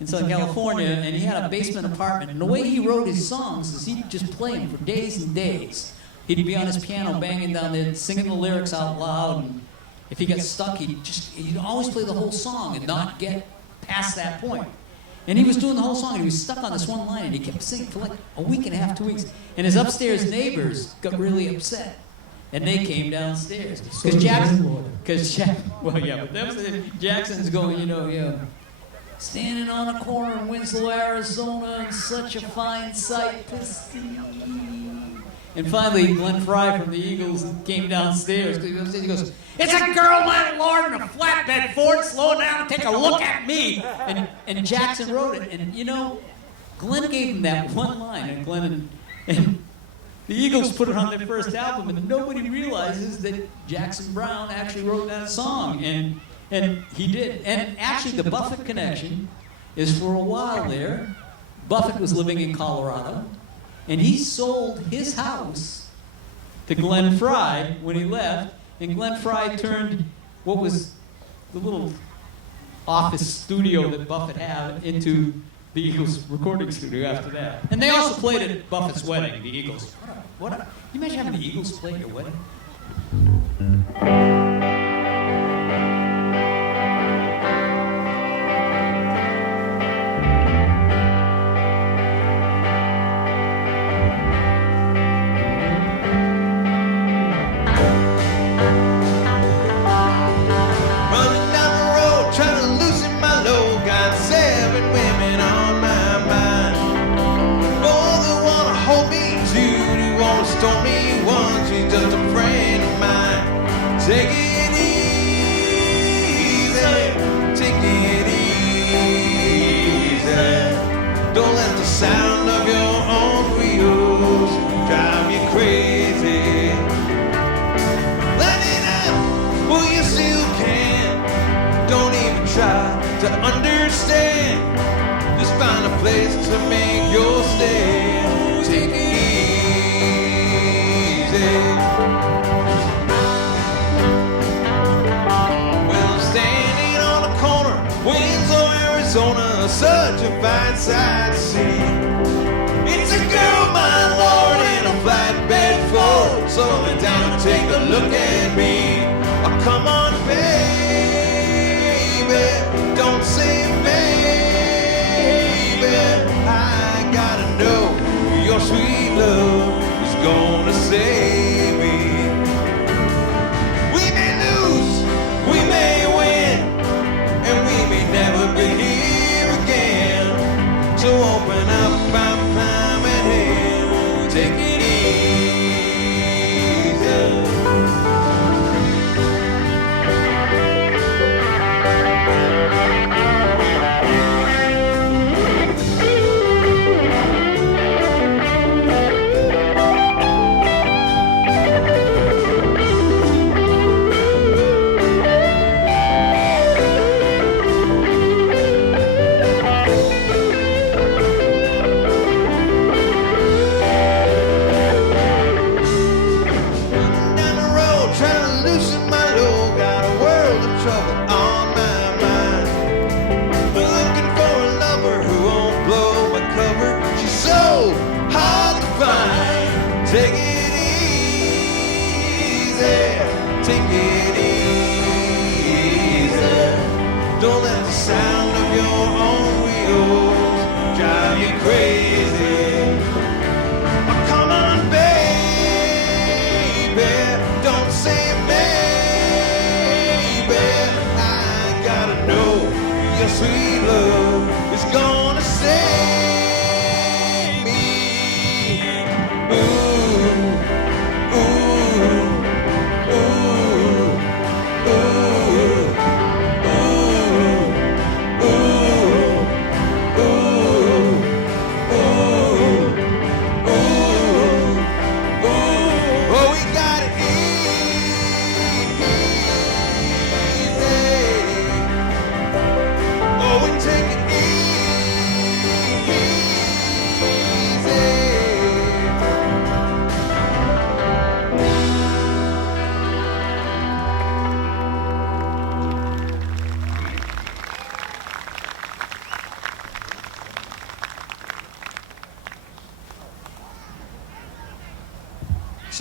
in Southern California, and he had a basement apartment. And the way he wrote his songs is he'd just play them for days and days. He'd be on his piano banging down there, singing the lyrics out loud, and if he got stuck, he'd always play the whole song and not get past that point. And he was doing the whole song, and he was stuck on this one line, and he kept singing for like a week and a half, 2 weeks. And his upstairs neighbors got really upset, and they came downstairs. Because Jackson's going, standing on a corner in Winslow, Arizona, and such a fine sight to see. And finally, Glenn Frey from the Eagles came downstairs. He goes, "It's a girl, my lord, in a flatbed Ford. Slow down and take a look at me." And Jackson wrote it. And, Glenn gave him that one line. And Glenn and the Eagles put it on their first album. And nobody realizes that Jackson Browne actually wrote that song. And he did. And actually, the Buffett connection is for a while there. Buffett was living in Colorado. And he sold his house to Glenn Frey when he left, and Glenn Frey turned what was the little office studio that Buffett had into the Eagles recording studio after that. And they also played at Buffett's wedding, the Eagles. Can you imagine having the Eagles play at your wedding? Take it easy. Don't let the sound of your own wheels drive you crazy. Let it out, well you still can. Don't even try to understand. Just find a place to make your stand. Take it easy. Arizona, such a fine sight to see. It's a girl, my lord, in a flatbed Ford. Slow it down and take a look at me. Oh, come on, baby, don't say baby. I gotta know your sweet love is gonna save me. We may lose, we may win, and we may never be here. So open up, I'm climbing in. Take it Don't let the sound of your own wheels drive you crazy. Oh, come on, baby, don't say maybe. I gotta know your sweet love is gonna save me. Ooh, ooh, ooh, ooh.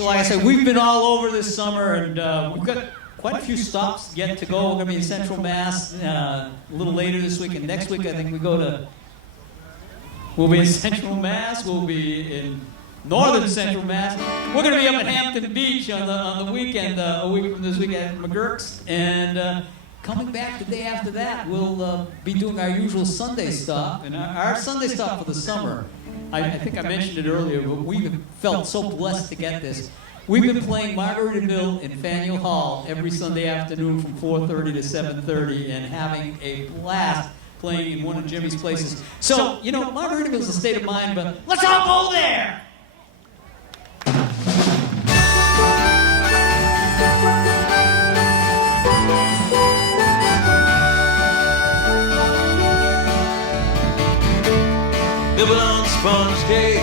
So like I said, we've been all over this summer, and we've got quite a few stops yet to go. We're going to be in Central Mass a little later this week, and next week I think we'll be in Central Mass, we'll be in Northern Central Mass. We're going to be up at Hampton Beach on the weekend, a week from this week at McGurk's, and coming back the day after that, we'll be doing our usual Sunday stop, and our Sunday stop for the summer. I think I mentioned it earlier, but we've felt so blessed to get this. We've been playing Margaritaville in Faneuil Hall every Sunday afternoon from 4:30 to 7:30 and having a blast playing in one of Jimmy's places. So, you know, Margaritaville's a state of mind, but let's all go there! Living on sponge cake,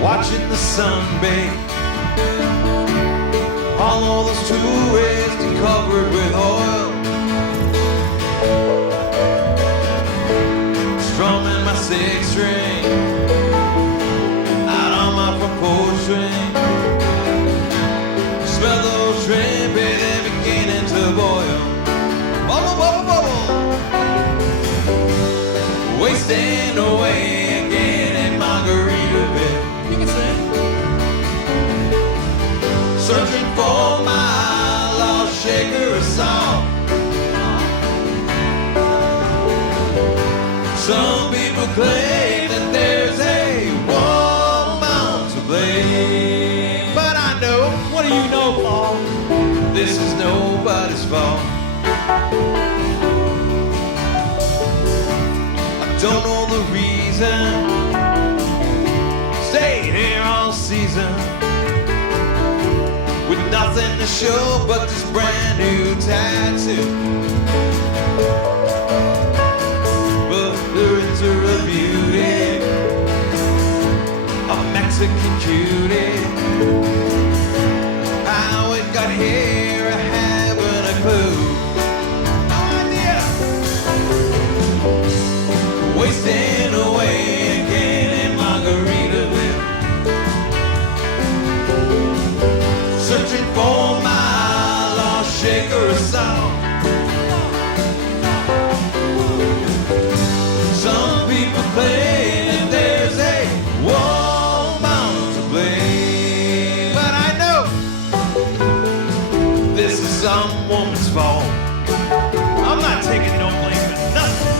watching the sun bake. All those tourists are covered with oil, strumming my six string out on my front porch swing. Smell those shrimp and they're beginning to boil. Bubble, bubble, bubble. Wasting away again in Margaritaville. You can sing. Searching for my lost shaker of salt. Some people claim that there's a woman to blame, but I know, What do you know, Paul? this is nobody's fault. Don't know the reason. Stayed here all season with nothing to show but this brand new tattoo. But there is a beauty, a Mexican cutie. How it got here, I haven't a clue. No idea. Wasting away again in Margaritaville. Searching for my lost shaker of salt. Some people claim that there's a woman to blame, but I know this is some woman's fault. I'm not taking no blame for nothing.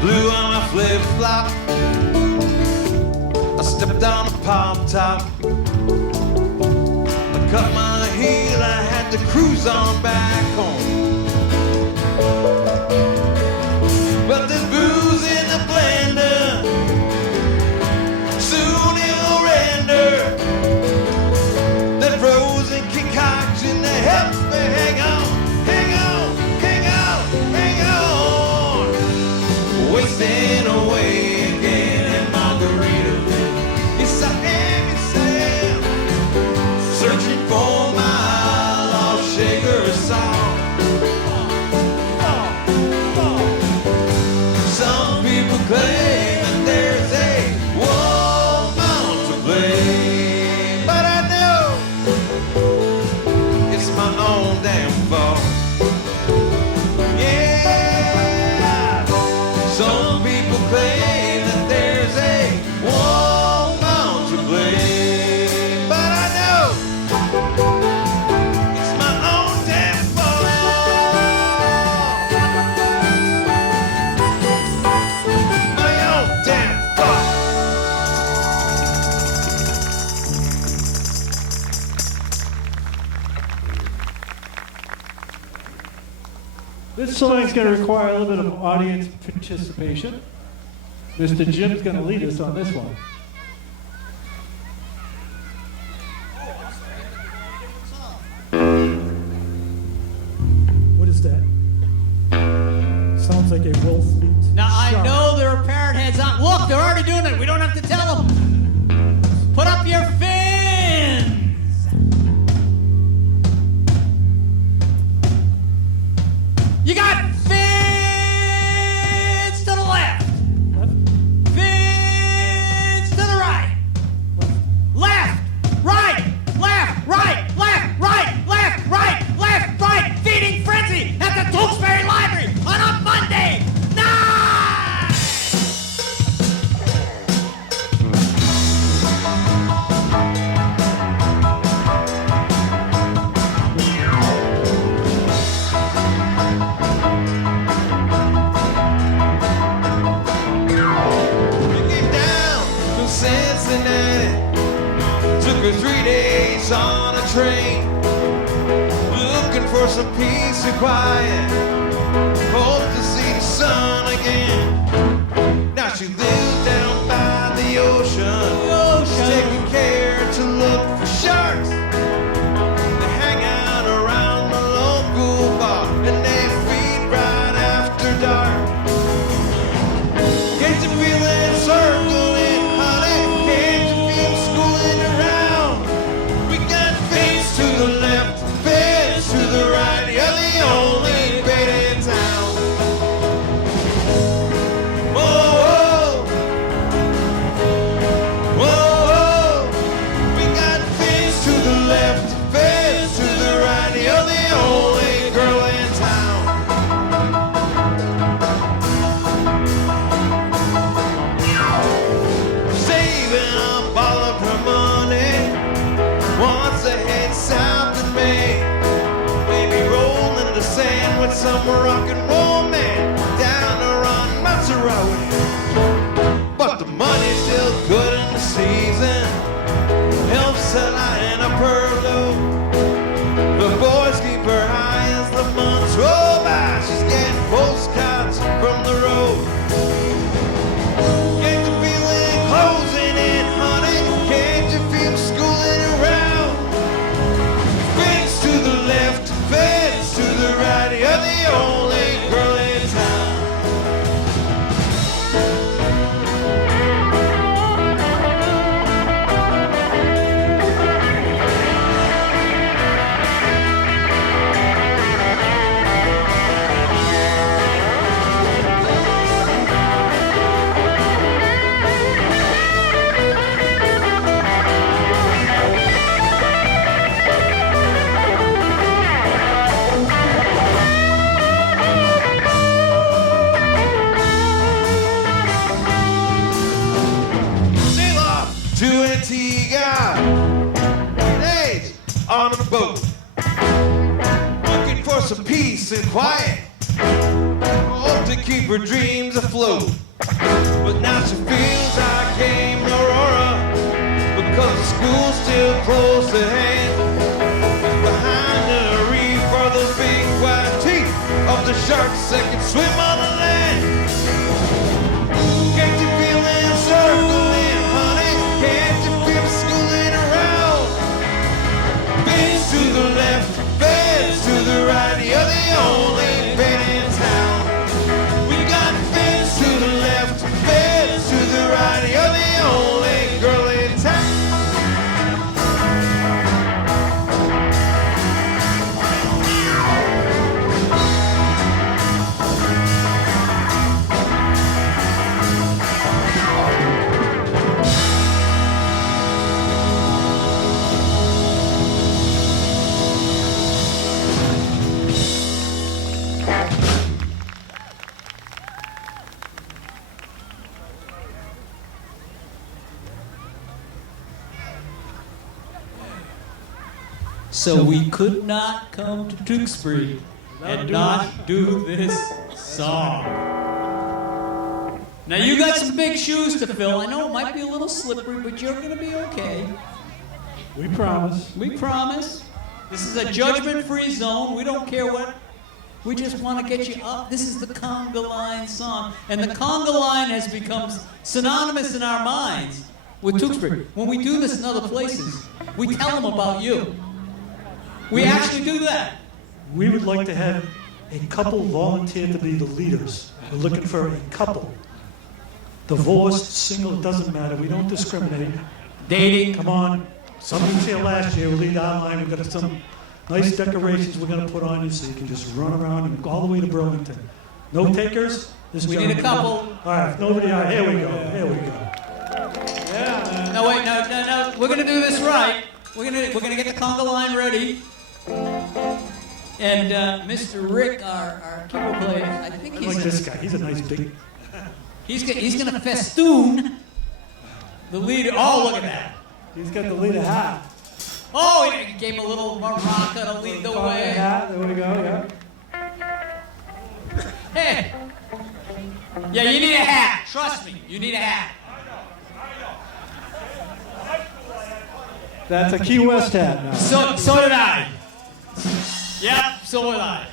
Blew on my flip-flop, I stepped on a pop top. I cut my heel, I had to cruise on back home. But there's booze in the blender, soon it'll render. That frozen concoction that helps me hang on, hang on, hang on, hang on. Wasting away again in Margaritaville. Yes, I am, searching for my lost shaker of salt. Some people claim that there's a woman to blame, but I know it's my own damn fault. Yeah, some people claim that there's a woman to blame, but I know it's my own damn fault. My own damn fault. This song is going to require a little bit of audience participation. Mr. Jim's going to lead us on this one. that? Sounds like a wolf meat. Now, I shark. know there are parent heads on. Look, they're already doing it. We don't have to tell them. Put up your fins. You got fins to the left. Fins to the right. Left, right, left, right, left, right, left, right, left, right. Feeding frenzy at the Tewksbury Library on a Monday night. We came down from Cincinnati. Took her 3 days on a train. Looking for some peace and quiet. Hope to see the sun again. Now she lives down by the ocean. Taking care to look for sharks. They hang out around the local bar and they feed right after dark. Can't you feel it circling, honey? Can't you feel it schooling around? We got fins to the left, fins to the right. You're the only bait in town. Whoa, whoa, whoa, whoa. We got fins to the left, fins to the right. You're the only girl in town. Saving up all of her money, wants to head south in May. Maybe roll in the sand with some rock and roll man down around Montserrat. But the money's still good in the season, helps her line up her load. The boys keep her high as the months roll by. She's getting postcards from the road. Can't you feel it closing in, honey? Can't you feel schooling around? Fins to the left, fins to the right. You're the only girl in town. Sail off to Antigua, 3 days on a boat, looking for some peace and quiet. Hope to keep her dreams afloat. But now she feels like Game Aurora, because the school's still close at hand. Behind a reef are those big white teeth of the sharks that can swim on the land. Can't you feel them circling, honey? Can't you feel them schooling around? Fins to the left, fins to the right. You're the only bait in town. We got fins to the left, fins to the right. You're the only girl in town. So we could not come to Tewksbury and not do this song. Now you got some big shoes to fill. I know it might be a little slippery, but you're going to be okay. We promise. We promise. This is a judgment-free zone. We don't care what. We just want to get you up. This is the conga line song. And the conga line has become synonymous in our minds with Tewksbury. When we do this in other places, we tell them about you. We actually do that. We would like to have a couple volunteered to be the leaders. We're looking for a couple. Divorced, single, it doesn't matter. We don't discriminate. Dating. Come on. Somebody was here last year. We'll lead our line. We've got some nice decorations we're going to put on you so you can just run around and go all the way to Burlington. No takers? This We need a couple. All right, nobody. All right, here we go. Here we go. Yeah. No, wait, no. We're gonna do this right. We're gonna get the conga line ready. And Mr. Rick, our keyboard player, I think I like this guy. He's a nice big. he's gonna festoon the leader. Oh, look at that. He's got the leader hat. Oh, he gave him a little maraca to lead the way. Hat. There we go. Yeah. Hey. Yeah, you need a hat. Trust me, you need a hat. That's a Key West hat now. So did I. Yep, so did I.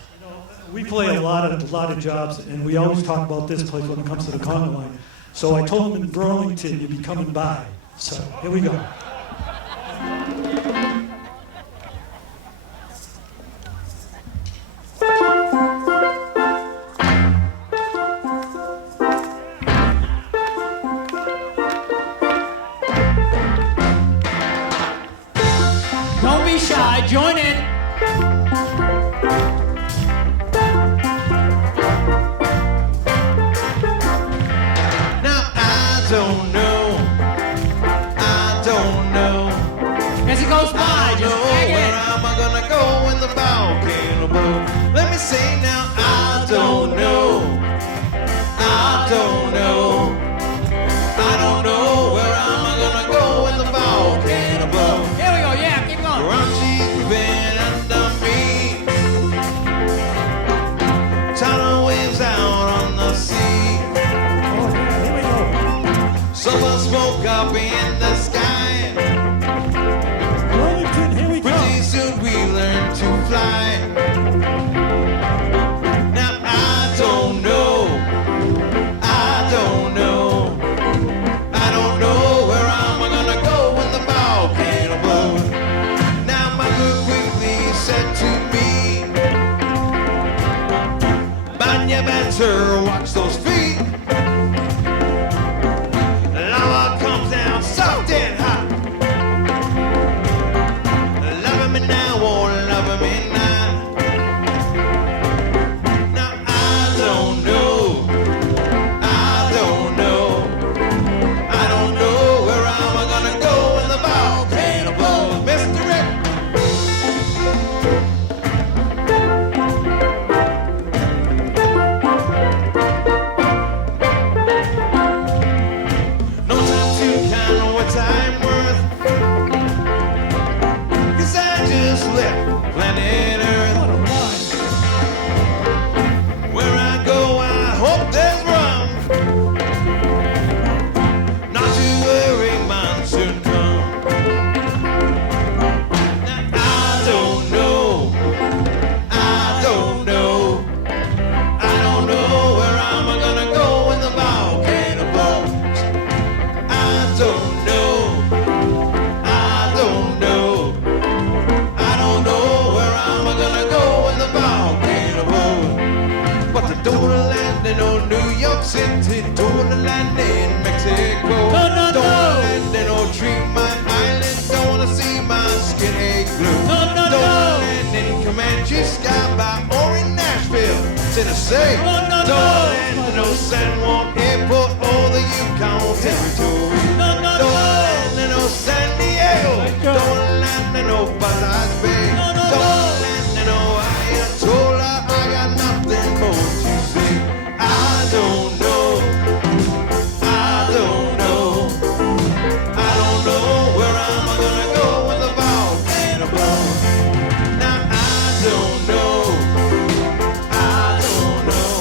We play a lot of jobs, and we always talk about this place when it comes to the conga line. So I told them in Burlington you'd be coming by. So here we go. Don't be shy, join in. Now I don't know. As it goes by, just hang Where in. am I gonna go when the volcano blows? Let me say now, I don't know. I don't know. I don't know where am I gonna go when the volcano blows. Here we go, yeah, keep going. Raunchy's been under me. Tidal waves out on the sea. Oh yeah, here we go. Summer smoke up in the sky. Burlington, here we go. Pretty soon we learn to fly. Now I don't know. I don't know. I don't know where am I gonna go when the volcano blows. Now my good quickly said to me, man, you better watch those feet. Lava comes down soft and hot. Loving me now or loving me not. Now I don't know. I don't know. I don't know where am I gonna go when the volcano blows. Mr. Rick. No time to count what I'm worth. 'Cause I just left planet Earth. What a line. Where I go, I hope there's rum. Not to worry, monsoon come. Now I don't know. I don't know. I don't know where am I gonna go when the volcano blows. I don't know. I don't know. I don't know where am I gonna go when the volcano blows. But I don't wanna land in old New York City, don't wanna land in Mexico. No, no, don't no. wanna land in old Tremont Island, don't wanna see my skin ache blue. No, no, don't no. wanna land in Comanche Sky by or in Nashville, Tennessee. No, no, don't no. wanna land in no San Juan Airport or the Yukon Territory. No, no, don't no. wanna land in no San Diego, you. don't wanna land in no Buzzards Bay. No, no, don't no. wanna land in no Ayatollah, I got nothing more to say. I don't know. I don't know. I don't know where am I gonna go when the volcano blows. Now I don't know. I don't know.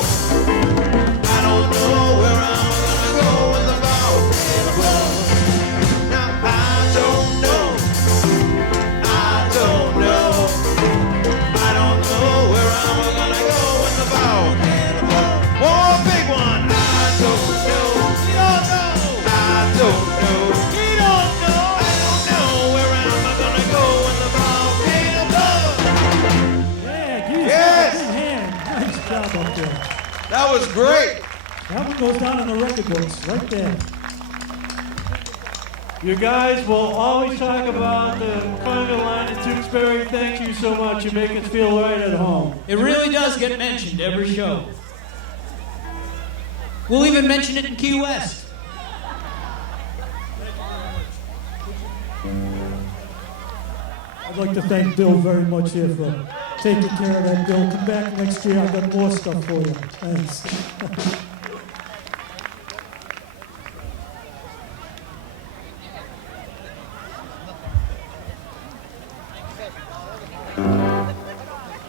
I don't know where am I gonna go when the volcano stuff up there. That was great. That one goes down in the record books, right there. You guys will always talk about the conga line in Tewksbury. Thank you so much. You make us feel right at home. It really does get mentioned every show. We'll even mention it in Key West. I'd like to thank Bill very much here for taking care of that, Bill. Come back next year. I've got more stuff for you. Thanks.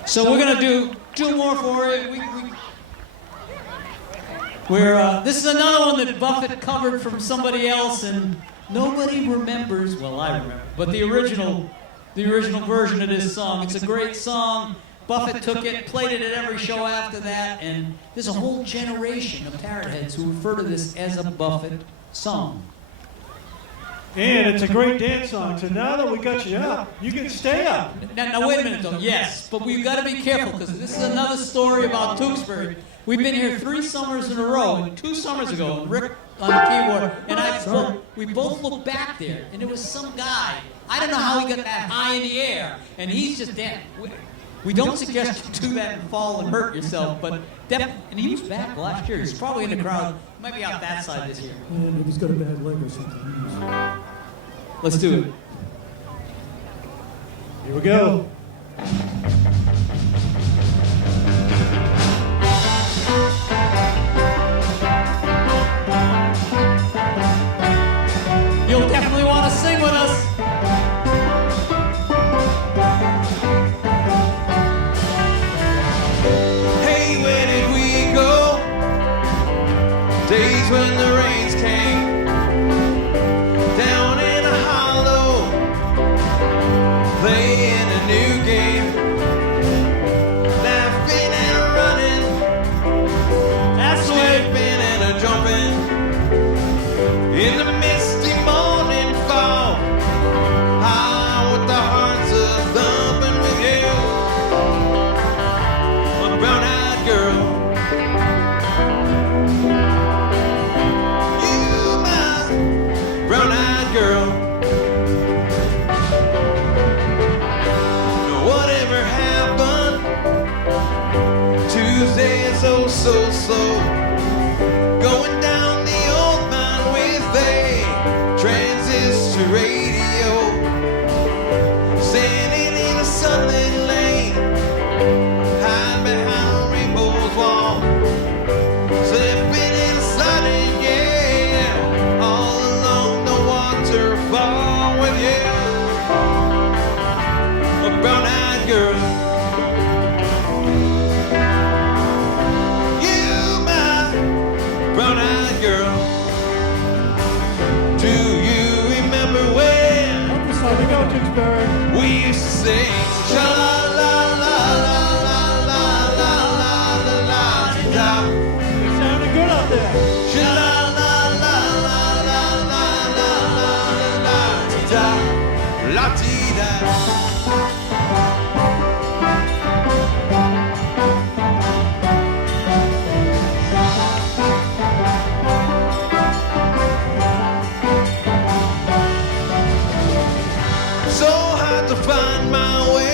So we're gonna do two more for it. This is another one that Buffett covered from somebody else, and nobody remembers. Well, I remember, but the original version of this song. It's a great song. Buffett took it, played it at every show after that, and there's a whole generation of tarot heads who refer to this as a Buffett song. And it's a great dance song. So now that we got you up, you can stay up. Now wait a minute though. Yes, but we've got to be careful because this is another story about Tewksbury. We've been here 3 summers in a row, and 2 summers ago, Rick on the keyboard, and we both looked back there, and it was some guy. I don't know how he got that high in the air, and he's just dancing. We don't suggest you do that and fall and hurt yourself, but and he was back last year. He's probably in the crowd. He might be out that side this year. And he's got a bad leg or something. Let's do it. Here we go. You'll definitely want to sing with us. Hey, where did we go? Days when the rains came down in a hollow, playing a new game, laughing and running, That's the way. skipping and a jumping in the misty morning fog, high with the hearts a thumping with you, a brown-eyed girl. You, my brown-eyed girl. Whatever happened? Tuesday is oh so slow. Going down the old mine with a transistor radio. Standing in a sunlit lane, hide behind rainbow's wall. Slipping and sliding, yeah, all along the waterfall with you, a brown-eyed girl. You, my brown-eyed girl. Do you remember when Up this side we go, Tewksbury. we used to sing sha la la la la la la la la la la da? You're sounding good out there. Sha la la la la la la la la la da, la ti da. So hard to find my way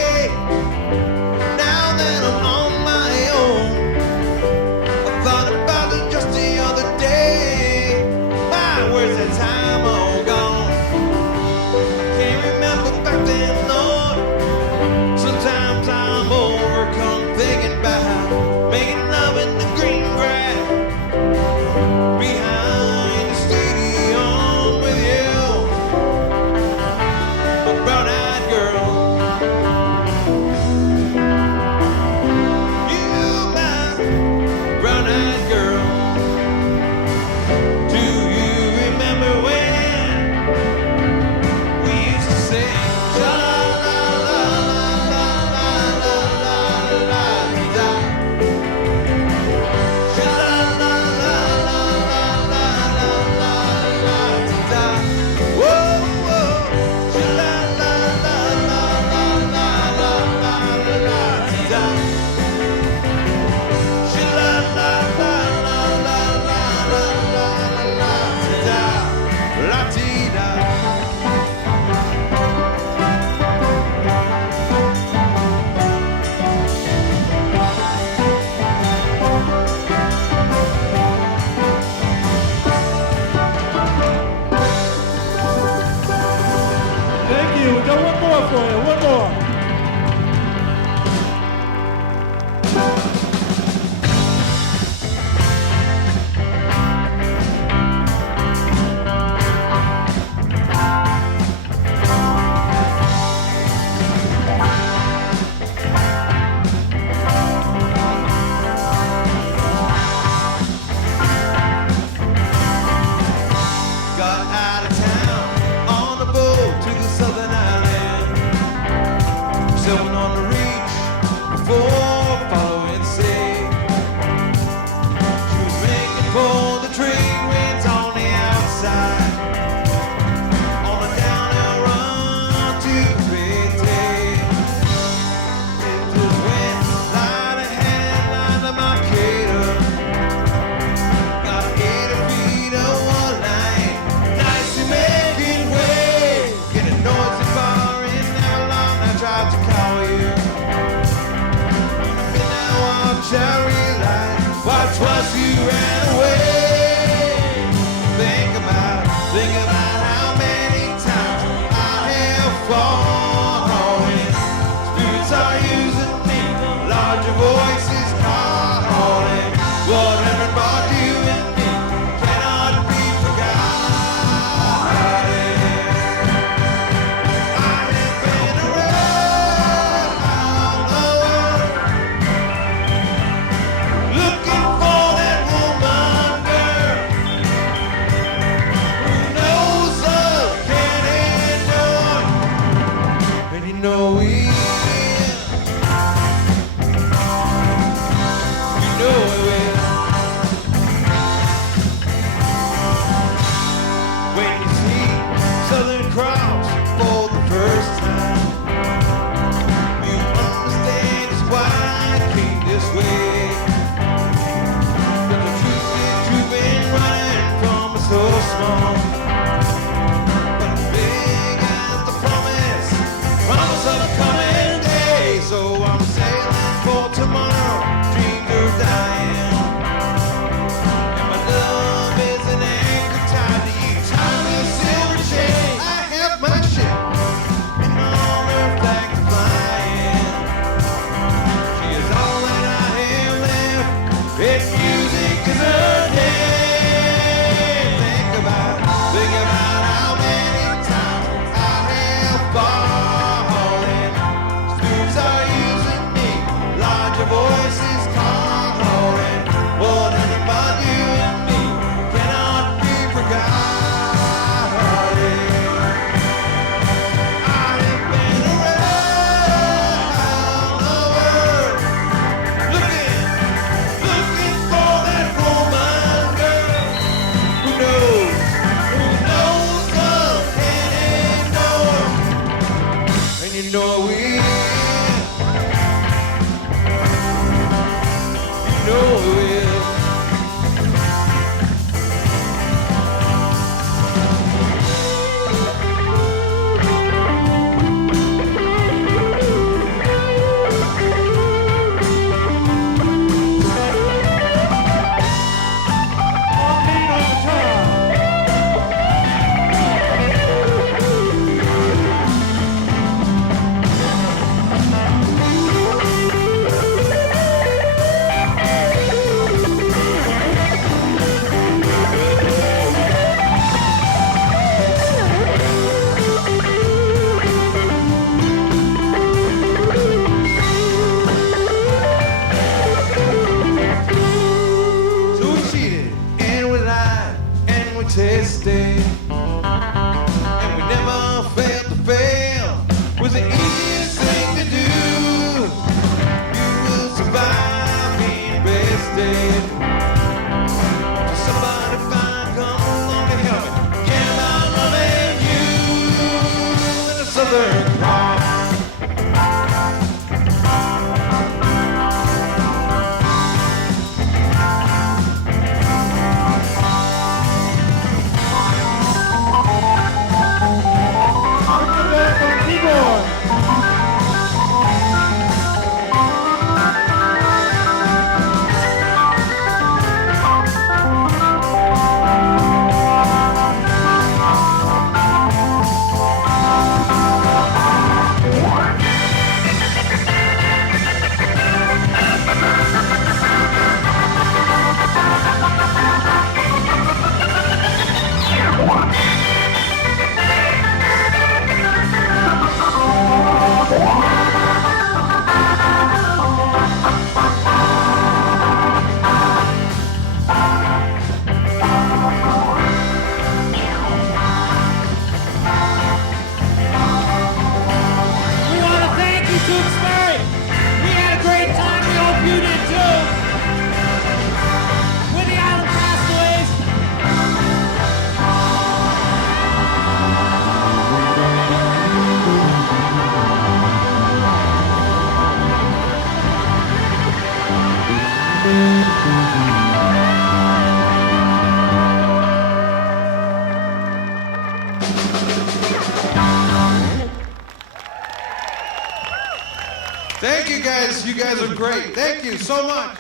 Thank you guys. You guys are great. Thank you so much.